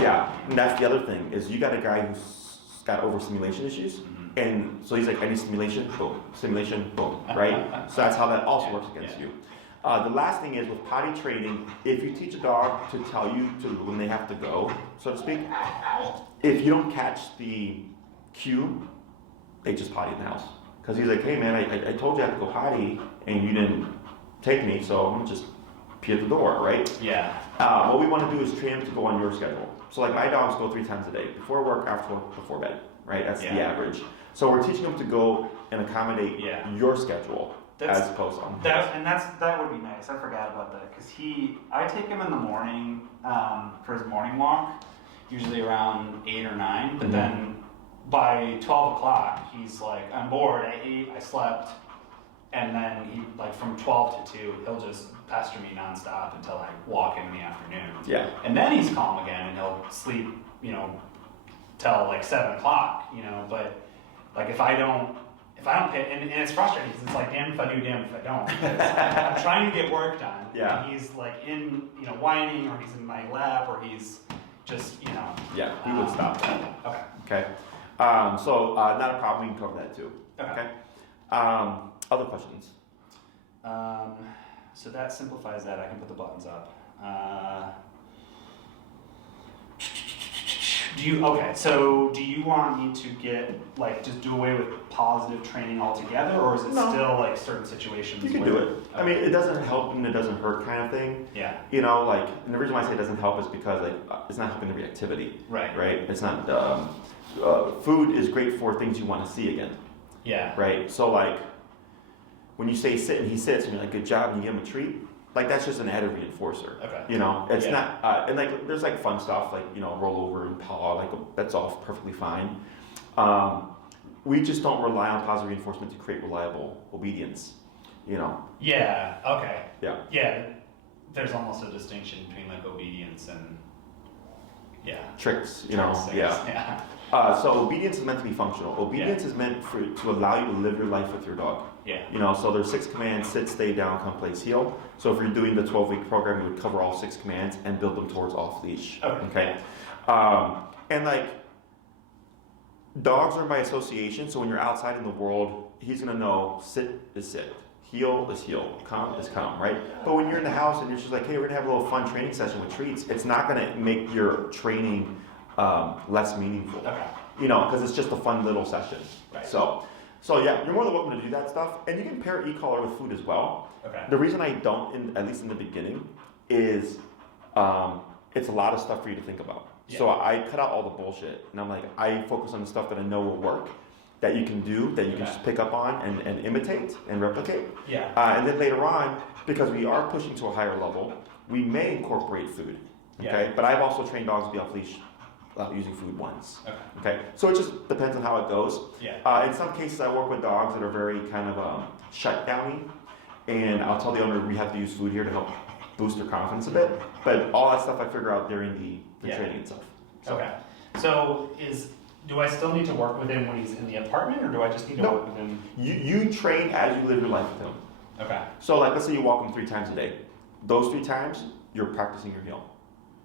Yeah, and that's the other thing, is you got a guy who's got overstimulation issues, and so he's like, I need stimulation, boom, stimulation, boom, right? So that's how that also works against you. The last thing is with potty training, if you teach a dog to tell you to when they have to go, so to speak, if you don't catch the cue, they just potty in the house. Because he's like, hey man, I told you I have to go potty, and you didn't take me, so I'm gonna just pee at the door, right? Yeah. What we want to do is train him to go on your schedule. So like my dogs go 3 times a day, before work, after work, before bed, right? That's the average. So we're teaching them to go and accommodate your schedule as opposed to that would be nice. I forgot about that, because I take him in the morning for his morning walk, usually around 8 or 9, but then by 12 o'clock, he's like, I'm bored, I ate, I slept, and then he, from 12 to 2, he'll just pester me nonstop until I walk him in the afternoon. Yeah. And then he's calm again, and he'll sleep, till 7 o'clock, but if I don't pay, and it's frustrating, because it's damn if I do, damn if I don't. I'm trying to get work done. Yeah. And he's in, whining, or he's in my lap, or he's just, Yeah, we would stop that. Okay. Okay. So not a problem, we can cover that too. Okay. Other questions? So that simplifies that. I can put the buttons up. Do you want me to get just do away with positive training altogether, or is it still certain situations? You can do it. Okay. I mean, it doesn't help and it doesn't hurt kind of thing. Yeah. And the reason why I say it doesn't help is because it's not helping the reactivity. Right. Right. It's not. Food is great for things you want to see again. Yeah. Right. So when you say sit and he sits and you're like, good job, and you give him a treat, that's just an added reinforcer. Okay. It's not, and there's fun stuff, roll over and paw, that's all perfectly fine. We just don't rely on positive reinforcement to create reliable obedience, Yeah, okay. Yeah. Yeah, there's almost a distinction between obedience and, tricks, Yeah. So obedience is meant to be functional. Obedience is meant to allow you to live your life with your dog. Yeah. So there's 6 commands: sit, stay, down, come, place, heel. So if you're doing the 12-week program, you would cover all 6 commands and build them towards off leash. Okay. And dogs are by association. So when you're outside in the world, he's gonna know sit is sit, heel is heel, come is come, right? But when you're in the house and you're just hey, we're gonna have a little fun training session with treats, it's not gonna make your training less meaningful. Okay. Because it's just a fun little session. Right. So yeah, you're more than welcome to do that stuff, and you can pair e-collar with food as well. Okay. The reason I don't, at least in the beginning, is it's a lot of stuff for you to think about. Yeah. So I cut out all the bullshit, and I focus on the stuff that I know will work, that you can do, that you can just pick up on and imitate and replicate. Yeah. And then later on, because we are pushing to a higher level, we may incorporate food. Okay. Yeah. But I've also trained dogs to be off leash using food once. Okay. So it just depends on how it goes. Yeah. In some cases, I work with dogs that are very kind of shutdowny, and I'll tell the owner we have to use food here to help boost their confidence a bit. But all that stuff I figure out during the training itself. So. Okay. So do I still need to work with him when he's in the apartment, or do I just need to work with him? You train as you live your life with him. Okay. So let's say you walk him 3 times a day. those 3 times, you're practicing your heel.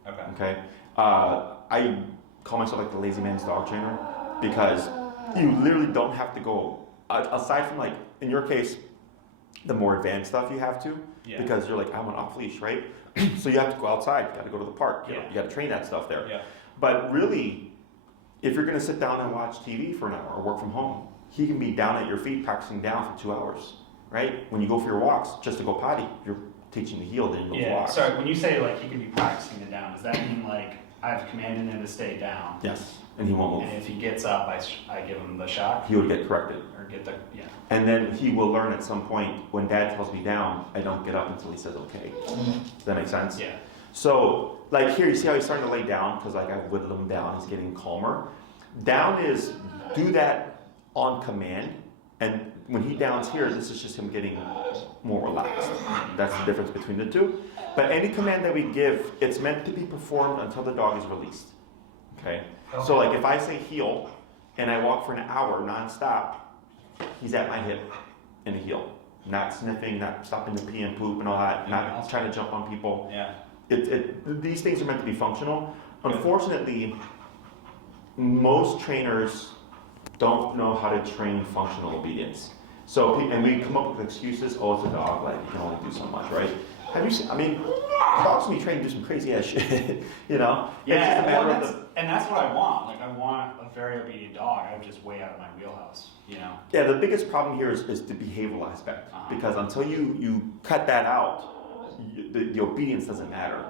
Okay. I call myself like the lazy man's dog trainer because you literally don't have to go, aside from like, in your case, the more advanced stuff you have to, because you're like, I'm on off leash, right? So you have to go outside, you got to go to the park, you got to train that stuff there. Yeah. But really, if you're going to sit down and watch TV for an hour or work from home, he can be down at your feet practicing down for 2 hours, right? When you go for your walks, just to go potty, you're teaching the heel in those walks. Sorry, when you say like he can be practicing it down, does that mean like I've commanded him to stay down? Yes, and he won't move. And if he gets up, I give him the shock? He would get corrected. Or get the, And then he will learn at some point, when dad tells me down, I don't get up until he says okay. Does that make sense? Yeah. So, like here, you see how he's starting to lay down? Because like I whittled him down, he's getting calmer. Down is, do that on command. And when he downs here, this is just him getting more relaxed. That's the difference between the two. But any command that we give, it's meant to be performed until the dog is released. Okay? So like if I say heel, and I walk for an hour nonstop, he's at my hip in a heel. Not sniffing, not stopping to pee and poop and all that, not trying to jump on people. Yeah. These things are meant to be functional. Unfortunately, most trainers don't know how to train functional obedience. So, and we come up with excuses, oh, it's a dog, like, you can only do so much, right? Have you seen, I mean, dogs can be trained to do some crazy ass shit, you know? Yeah, and that's what I want. Like, I want a very obedient dog. I'm just way out of my wheelhouse, you know? Yeah, the biggest problem here is the behavioral aspect. Because until you cut that out, the obedience doesn't matter,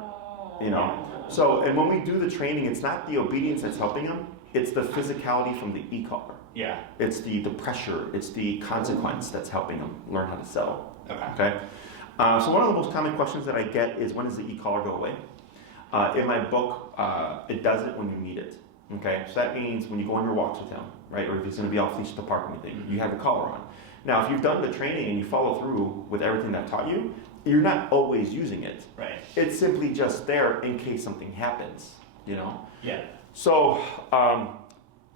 you know? So, and when we do the training, it's not the obedience that's helping him, it's the physicality from the e-collar. Yeah. It's the pressure, it's the consequence that's helping him learn how to settle. Okay. So one of the most common questions that I get is, when does the e-collar go away? In my book, it does it when you need it. Okay, so that means when you go on your walks with him, right, or if he's going to be off leash at the park or anything, you have the collar on. Now, if you've done the training and you follow through with everything that I taught you, you're not always using it. Right. It's simply just there in case something happens, you know? Yeah. So,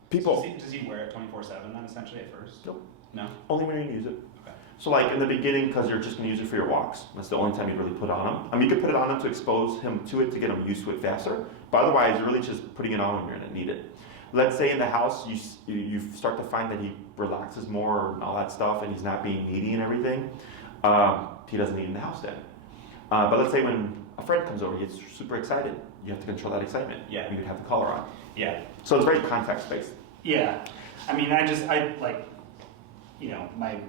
people... Does he wear it 24/7 then, essentially, at first? Nope. No? Only when you use it. Okay. So like in the beginning, because you're just going to use it for your walks, that's the only time you really put it on him. I mean, you could put it on him to expose him to it, to get him used to it faster, but otherwise you're really just putting it on when you're going to need it. Let's say in the house you start to find that he relaxes more and all that stuff, and he's not being needy and everything, he doesn't need it in the house then. But let's say when a friend comes over, he gets super excited, you have to control that excitement. Yeah. You would have the collar on. Yeah. So it's very context-based. Yeah. I mean, I like, you know, my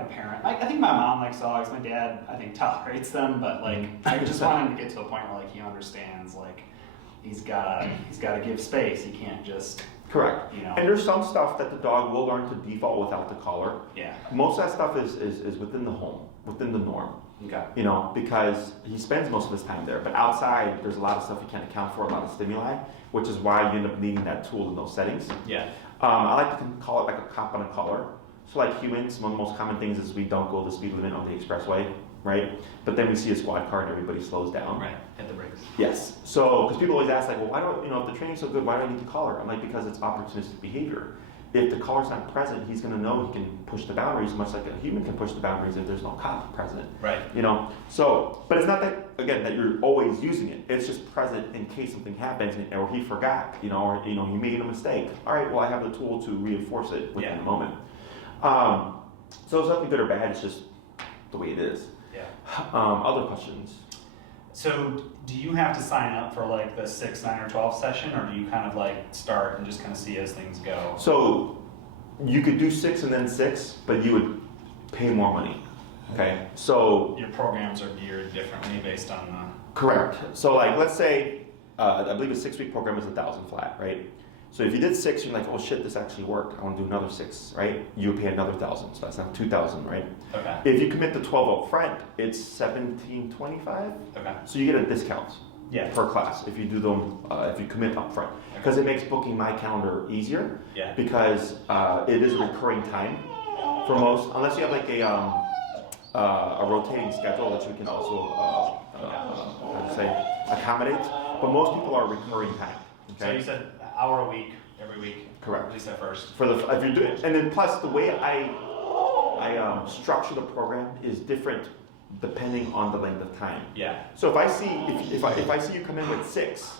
parent, I think my mom likes dogs, my dad, I think, tolerates them, but like, I just want him to get to a point where like he understands, like, he's gotta give space, he can't just... Correct. You know. And there's some stuff that the dog will learn to default without the collar. Yeah. Most of that stuff is within the home, within the norm. Okay. You know, because he spends most of his time there. But outside, there's a lot of stuff you can't account for, a lot of stimuli, which is why you end up needing that tool in those settings. Yeah. I like to call it like a cop on a collar. So like humans, one of the most common things is we don't go the speed limit on the expressway, right? But then we see a squad car and everybody slows down. Right, hit the brakes. Yes. So, because people always ask like, well, why don't, you know, if the training's so good, why do I need the collar? I'm like, because it's opportunistic behavior. If the collar's not present, he's going to know he can push the boundaries, much like a human can push the boundaries if there's no cop present. Right. You know, so, but it's not that, again, that you're always using it. It's just present in case something happens, or he forgot, you know, or, you know, he made a mistake. All right, well, I have the tool to reinforce it within the moment. So it's nothing good or bad, it's just the way it is. Yeah. Other questions? So do you have to sign up for like the 6, 9, or 12 session, or do you kind of like start and just kind of see as things go? So you could do 6 and then 6, but you would pay more money. Okay, so your programs are geared differently based on the... Correct. So like, let's say, I believe a 6-week program is 1,000 flat, right? So if you did 6, you're like, oh shit, this actually worked. I want to do another 6, right? You would pay another 1,000, so that's now 2,000, right? Okay. If you commit to 12 up front, it's $1,725. Okay. So you get a discount. Yeah. Per class if you do them, if you commit up front. Because it makes booking my calendar easier. Yeah. Because it is a recurring time for most, unless you have like a rotating schedule that you can also, how to say, accommodate. But most people are recurring time. Okay? So you said an hour a week, every week. Correct. At least at first. For the, if you do it, and then plus the way I structure the program is different depending on the length of time. Yeah. So if I see you come in with 6,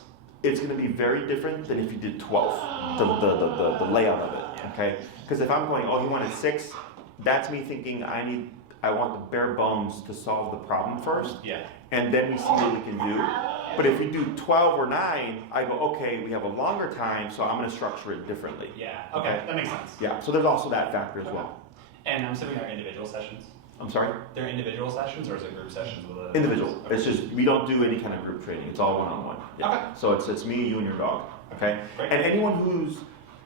it's going to be very different than if you did 12. The layout of it. Yeah. Okay. Because if I'm going, oh, you wanted 6, that's me thinking I want the bare bones to solve the problem first. Yeah. And then we see what we can do. But if you do 12 or 9, I go, okay, we have a longer time, so I'm going to structure it differently. Yeah. Okay. That makes sense. Yeah. So there's also that factor as well. And I'm assuming they're individual sessions. I'm sorry? They're individual sessions, or is it group sessions with a Individual. Okay. It's just we don't do any kind of group training. It's all one-on-one. Yeah. Okay. So it's me, you, and your dog. Okay. Great. And anyone who's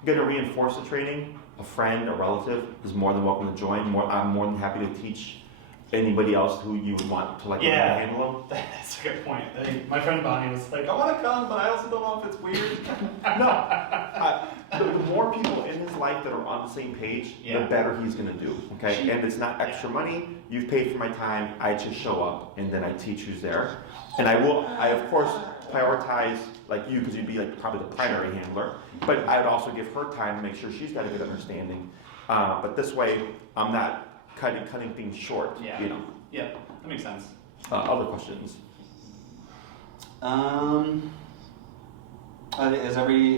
going to reinforce the training, a friend, a relative, is more than welcome to join. I'm more than happy to teach anybody else who you would want to learn how to handle them. That's a good point. My friend Bonnie was like, I want to come, but I also don't know if it's weird. The more people in his life that are on the same page, the better he's going to do. Okay, and it's not extra money. You've paid for my time. I just show up and then I teach who's there, and I of course prioritize like you because you'd be like probably the primary handler, but I would also give her time to make sure she's got a good understanding. But this way, I'm not cutting things short. Yeah. You know. Yeah, that makes sense. Other questions? Is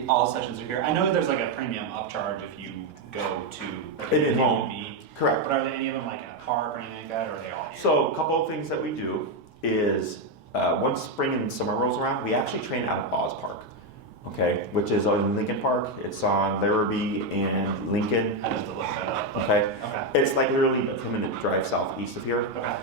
all sessions are here? I know there's like a premium upcharge if you go to like in home. Correct. But are there any of them like in a park or anything like that, or are they all here? So a couple of things that we do is once spring and summer rolls around, we actually train out of Oz Park. Okay, which is in Lincoln Park. It's on Larrabee and Lincoln. I have to look that up. Okay. It's like literally a 10-minute drive southeast of here. Okay.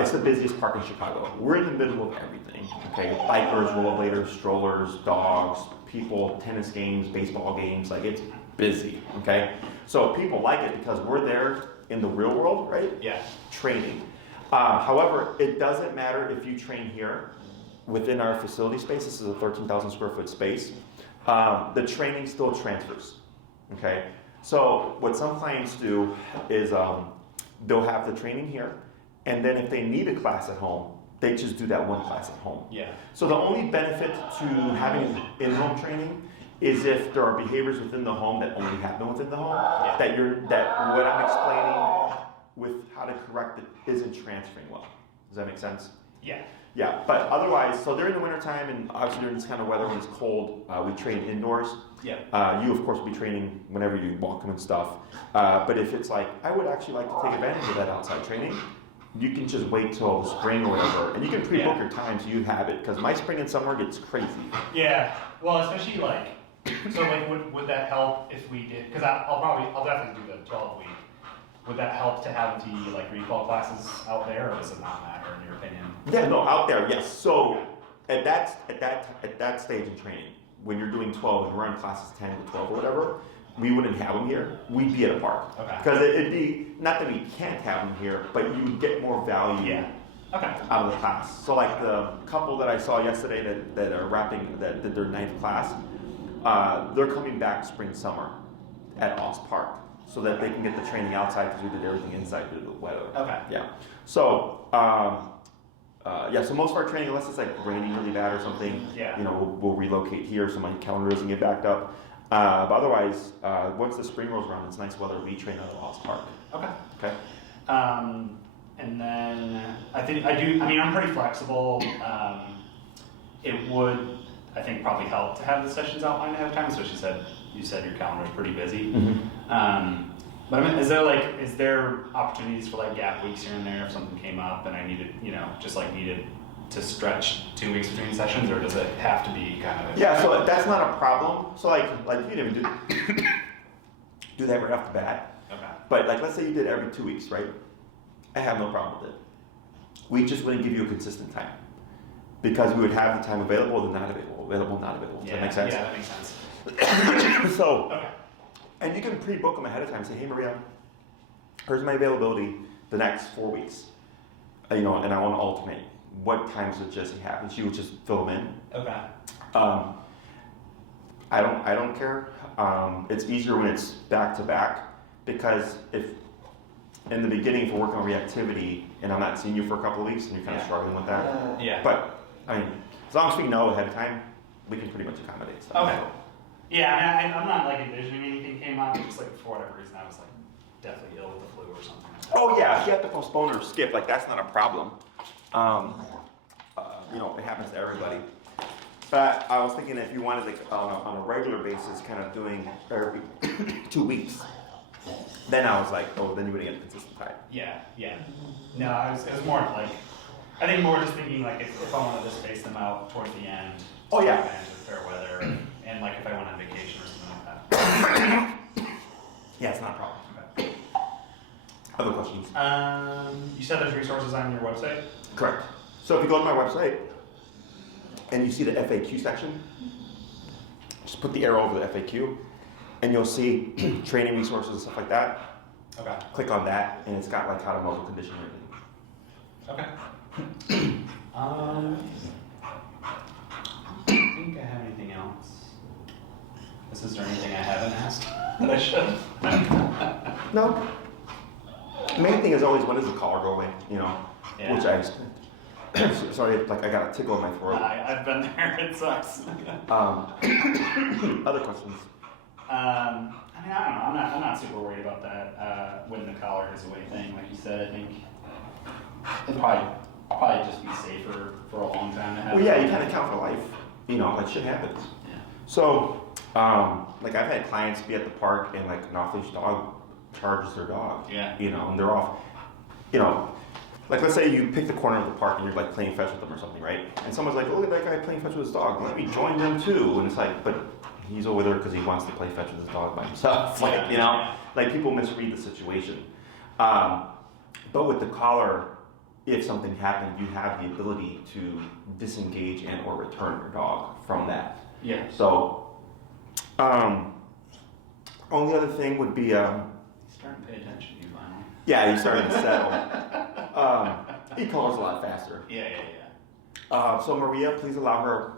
It's the busiest park in Chicago. We're in the middle of everything. Okay, bikers, rollerbladers, strollers, dogs, people, tennis games, baseball games. Like it's busy. Okay, so people like it because we're there in the real world, right? Yeah. Training. However, it doesn't matter if you train here within our facility space. This is a 13,000 square foot space. The training still transfers, okay? So what some clients do is they'll have the training here, and then if they need a class at home, they just do that one class at home. Yeah. So the only benefit to having in-home training is if there are behaviors within the home that only happen within the home, that what I'm explaining with how to correct it isn't transferring well. Does that make sense? Yeah. Yeah, but otherwise, so during the wintertime and obviously during this kind of weather when it's cold, we train indoors. Yeah. You, of course, will be training whenever you walk them and stuff. But if it's like, I would actually like to take advantage of that outside training, you can just wait till the spring or whatever. And you can pre-book your time so you have it, because my spring and summer gets crazy. Yeah, well, especially like, so like would that help if we did, because I'll definitely do the 12-week. Would that help to have the like recall classes out there, or does it not matter in your opinion? Yeah, no, out there, yes. So at that stage in training, when you're doing 12 and we're in classes 10 to 12 or whatever, we wouldn't have them here. We'd be at a park. Okay. Because it'd be, not that we can't have them here, but you would get more value out of the class. So like the couple that I saw yesterday that are that did their 9th class, they're coming back spring, summer at Oz Park so that they can get the training outside because we did everything inside due to the weather. Okay. Yeah. So, so most of our training, unless it's like raining really bad or something, we'll relocate here so my calendar doesn't get backed up. But otherwise, once the spring rolls around, it's nice weather, we train out of Oz Park. Okay. Okay. And then I'm pretty flexible. It would, I think, probably help to have the sessions outlined ahead of time, so you said your calendar's pretty busy. Mm-hmm. But I mean, is there opportunities for like gap weeks here and there if something came up and I needed to stretch 2 weeks between sessions, or does it have to be kind of? Yeah, so that's not a problem. So like you didn't do that right off the bat. Okay. But like, let's say you did every 2 weeks, right? I have no problem with it. We just wouldn't give you a consistent time because we would have the time available, then not available, not available. Does that make sense? Yeah, that makes sense. So, and you can pre-book them ahead of time. Say, hey Maria, here's my availability the next 4 weeks. And I want to alternate. What times would Jessie have? And she would just fill them in. Okay. I don't care. It's easier when it's back to back because if in the beginning if we're working on reactivity and I'm not seeing you for a couple of weeks and you're kind of struggling with that. Yeah. But I mean, as long as we know ahead of time, we can pretty much accommodate stuff. Okay. Yeah, I'm not like envisioning anything came up. Just like for whatever reason, I was like deathly ill with the flu or something. Oh yeah, if you have to postpone or skip, like that's not a problem. It happens to everybody. But I was thinking if you wanted like on a regular basis, kind of doing every 2 weeks, then I was like, oh, then you would get a consistent time. Yeah. No, it was more like, I think more just thinking like if I wanted to space them out towards the end. Oh yeah. And with fair weather, and like if I went on vacation or something like that. Yeah, it's not a problem. Okay. Other questions? You said there's resources on your website? Correct. So if you go to my website and you see the FAQ section, just put the arrow over the FAQ and you'll see training resources and stuff like that. Okay. Click on that and it's got like how to muzzle condition and everything. Okay. I think I have anything else. Is there anything I haven't asked that I should? No. The main thing is always when does the collar go away, Yeah. which sorry, like I got a tickle in my throat. I've been there, it sucks. Other questions? I don't know, I'm not super worried about that, when the collar goes away thing, like you said, I think it'd probably just be safer for a long time to have. Well, yeah, you kind of count for life, like shit happens. Yeah. So, like I've had clients be at the park and like an off-leash dog charges their dog. Yeah. And they're off, like let's say you pick the corner of the park and you're like playing fetch with them or something, right? And someone's like, oh, look at that guy playing fetch with his dog. Let me join them too. And it's like, but he's over there because he wants to play fetch with his dog by himself. Like people misread the situation. But with the collar, if something happened, you have the ability to disengage and or return your dog from that. Yeah. So, only other thing would be, Starting to pay attention, you finally. yeah, you're starting to settle. E-collar's a lot faster. Yeah. So Maria, please allow her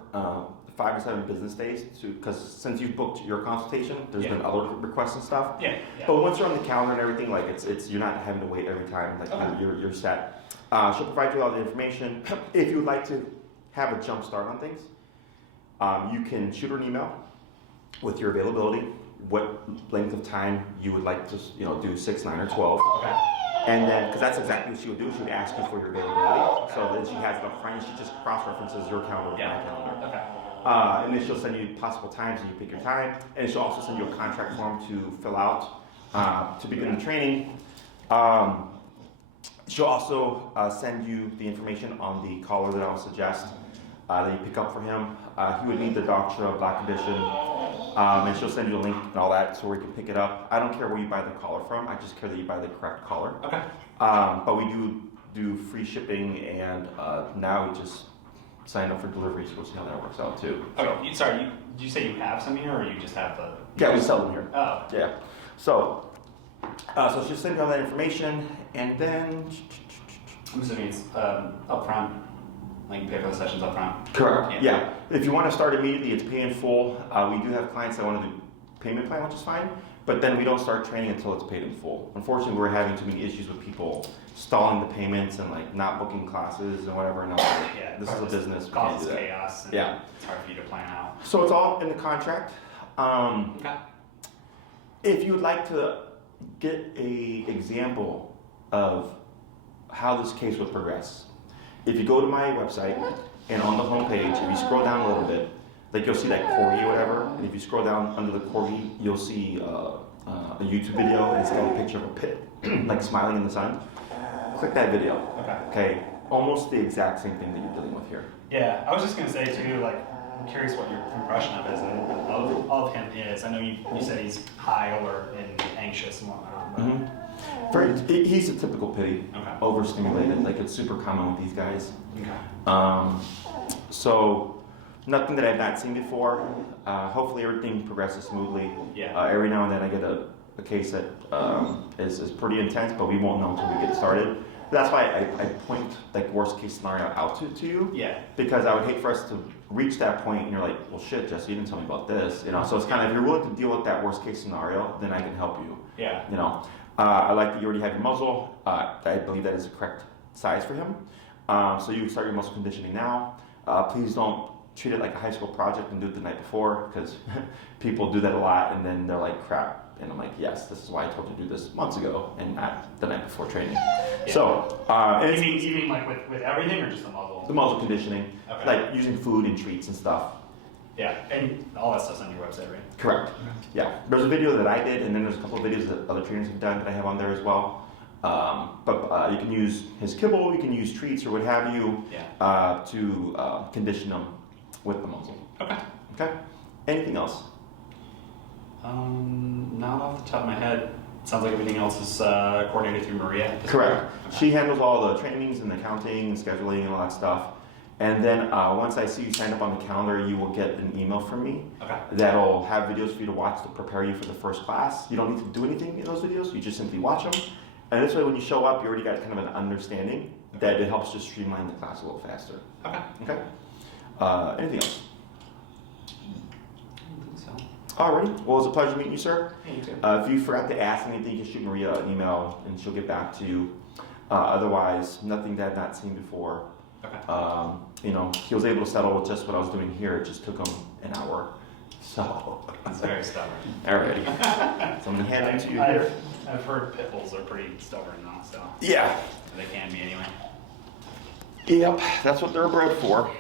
5 to 7 business days because since you've booked your consultation, there's been other requests and stuff. Yeah. But once you're on the calendar and everything, like it's you're not having to wait every time. Like Okay. you're set. She'll provide you all the information. If you would like to have a jump start on things, you can shoot her an email with your availability, what length of time you would like to do 6, 9, or 12. Okay. And then, because that's exactly what she would do, she would ask you for your availability. So then she has it up front and she just cross-references your calendar with my calendar. Okay. And then she'll send you possible times and you pick your time. And she'll also send you a contract form to fill out to begin the training. She'll also send you the information on the collar that I would suggest that you pick up for him. He would need the Doctra Black Edition. And she'll send you a link and all that so where you can pick it up. I don't care where you buy the collar from. I just care that you buy the correct collar. Okay. But we do free shipping and now we just sign up for delivery, so we'll see how that works out too. Okay. Sorry, did you say you have some here or you just have the... Yeah, we sell them here. Oh. Yeah. So she'll send you all that information and then... I'm assuming it's up front. Like you pay for the sessions up front? Correct. Yeah. If you want to start immediately, it's pay in full. We do have clients that want to do payment plan, which is fine, but then we don't start training until it's paid in full. Unfortunately, we're having too many issues with people stalling the payments and like not booking classes and whatever. And this is a business. We can't do that. Chaos. And Yeah. It's hard for you to plan out. So it's all in the contract. Okay. If you would like to get an example of how this case would progress, if you go to my website and on the homepage, if you scroll down a little bit, like you'll see that corgi or whatever, and if you scroll down under the corgi, you'll see a YouTube video and it's got a picture of a pit, like smiling in the sun. Click that video. Okay. Almost the exact same thing that you're dealing with here. Yeah, I was just gonna say too, like, I'm curious what your impression of him is. I know you said he's high alert and anxious and whatnot. But... He's a typical pitty, overstimulated. Like it's super common with these guys. So nothing that I've not seen before. Hopefully everything progresses smoothly. Yeah. Every now and then I get a case that is pretty intense, but we won't know until we get started. That's why I point like worst case scenario out to you. Yeah. Because I would hate for us to reach that point and you're like, well shit, Jesse, you didn't tell me about this. So it's kind of, if you're willing to deal with that worst case scenario, then I can help you. Yeah. I like that you already have your muzzle. I believe that is the correct size for him. So you start your muscle conditioning now. Please don't treat it like a high school project and do it the night before because people do that a lot and then they're like, crap, And I'm like, yes, this is why I told you to do this months ago and not the night before training. Yeah. So, and You mean like with everything or just the muzzle? the muzzle conditioning, Okay. like using food and treats and stuff. Yeah, and all that stuff's on your website, right? Correct. Yeah. There's a video that I did, and then there's a couple of videos that other trainers have done that I have on there as well. But you can use his kibble, you can use treats or what have you to condition them with the muzzle. Okay. Okay. Anything else? Not off the top of my head. Sounds like everything else is coordinated through Maria. Correct. Okay. She handles all the trainings and the counting and scheduling and all that stuff. And then once I see you sign up on the calendar, you will get an email from me that'll have videos for you to watch to prepare you for the first class. You don't need to do anything in those videos. You just simply watch them. And this way, when you show up, you already got kind of an understanding that it helps just streamline the class a little faster. Okay. Okay. Anything else? I don't think so. Alrighty. Well, it was a pleasure meeting you, sir. Yeah, you too. If you forgot to ask anything, you can shoot Maria an email and she'll get back to you. Otherwise, nothing that I've not seen before. Okay. You know, he was able to settle with just what I was doing here. It just took him an hour. So. That's very stubborn. Alrighty. So I'm going to hand it to you here. I've heard pit bulls are pretty stubborn though, so. Yeah. They can be anyway. Yep. That's what they're bred for.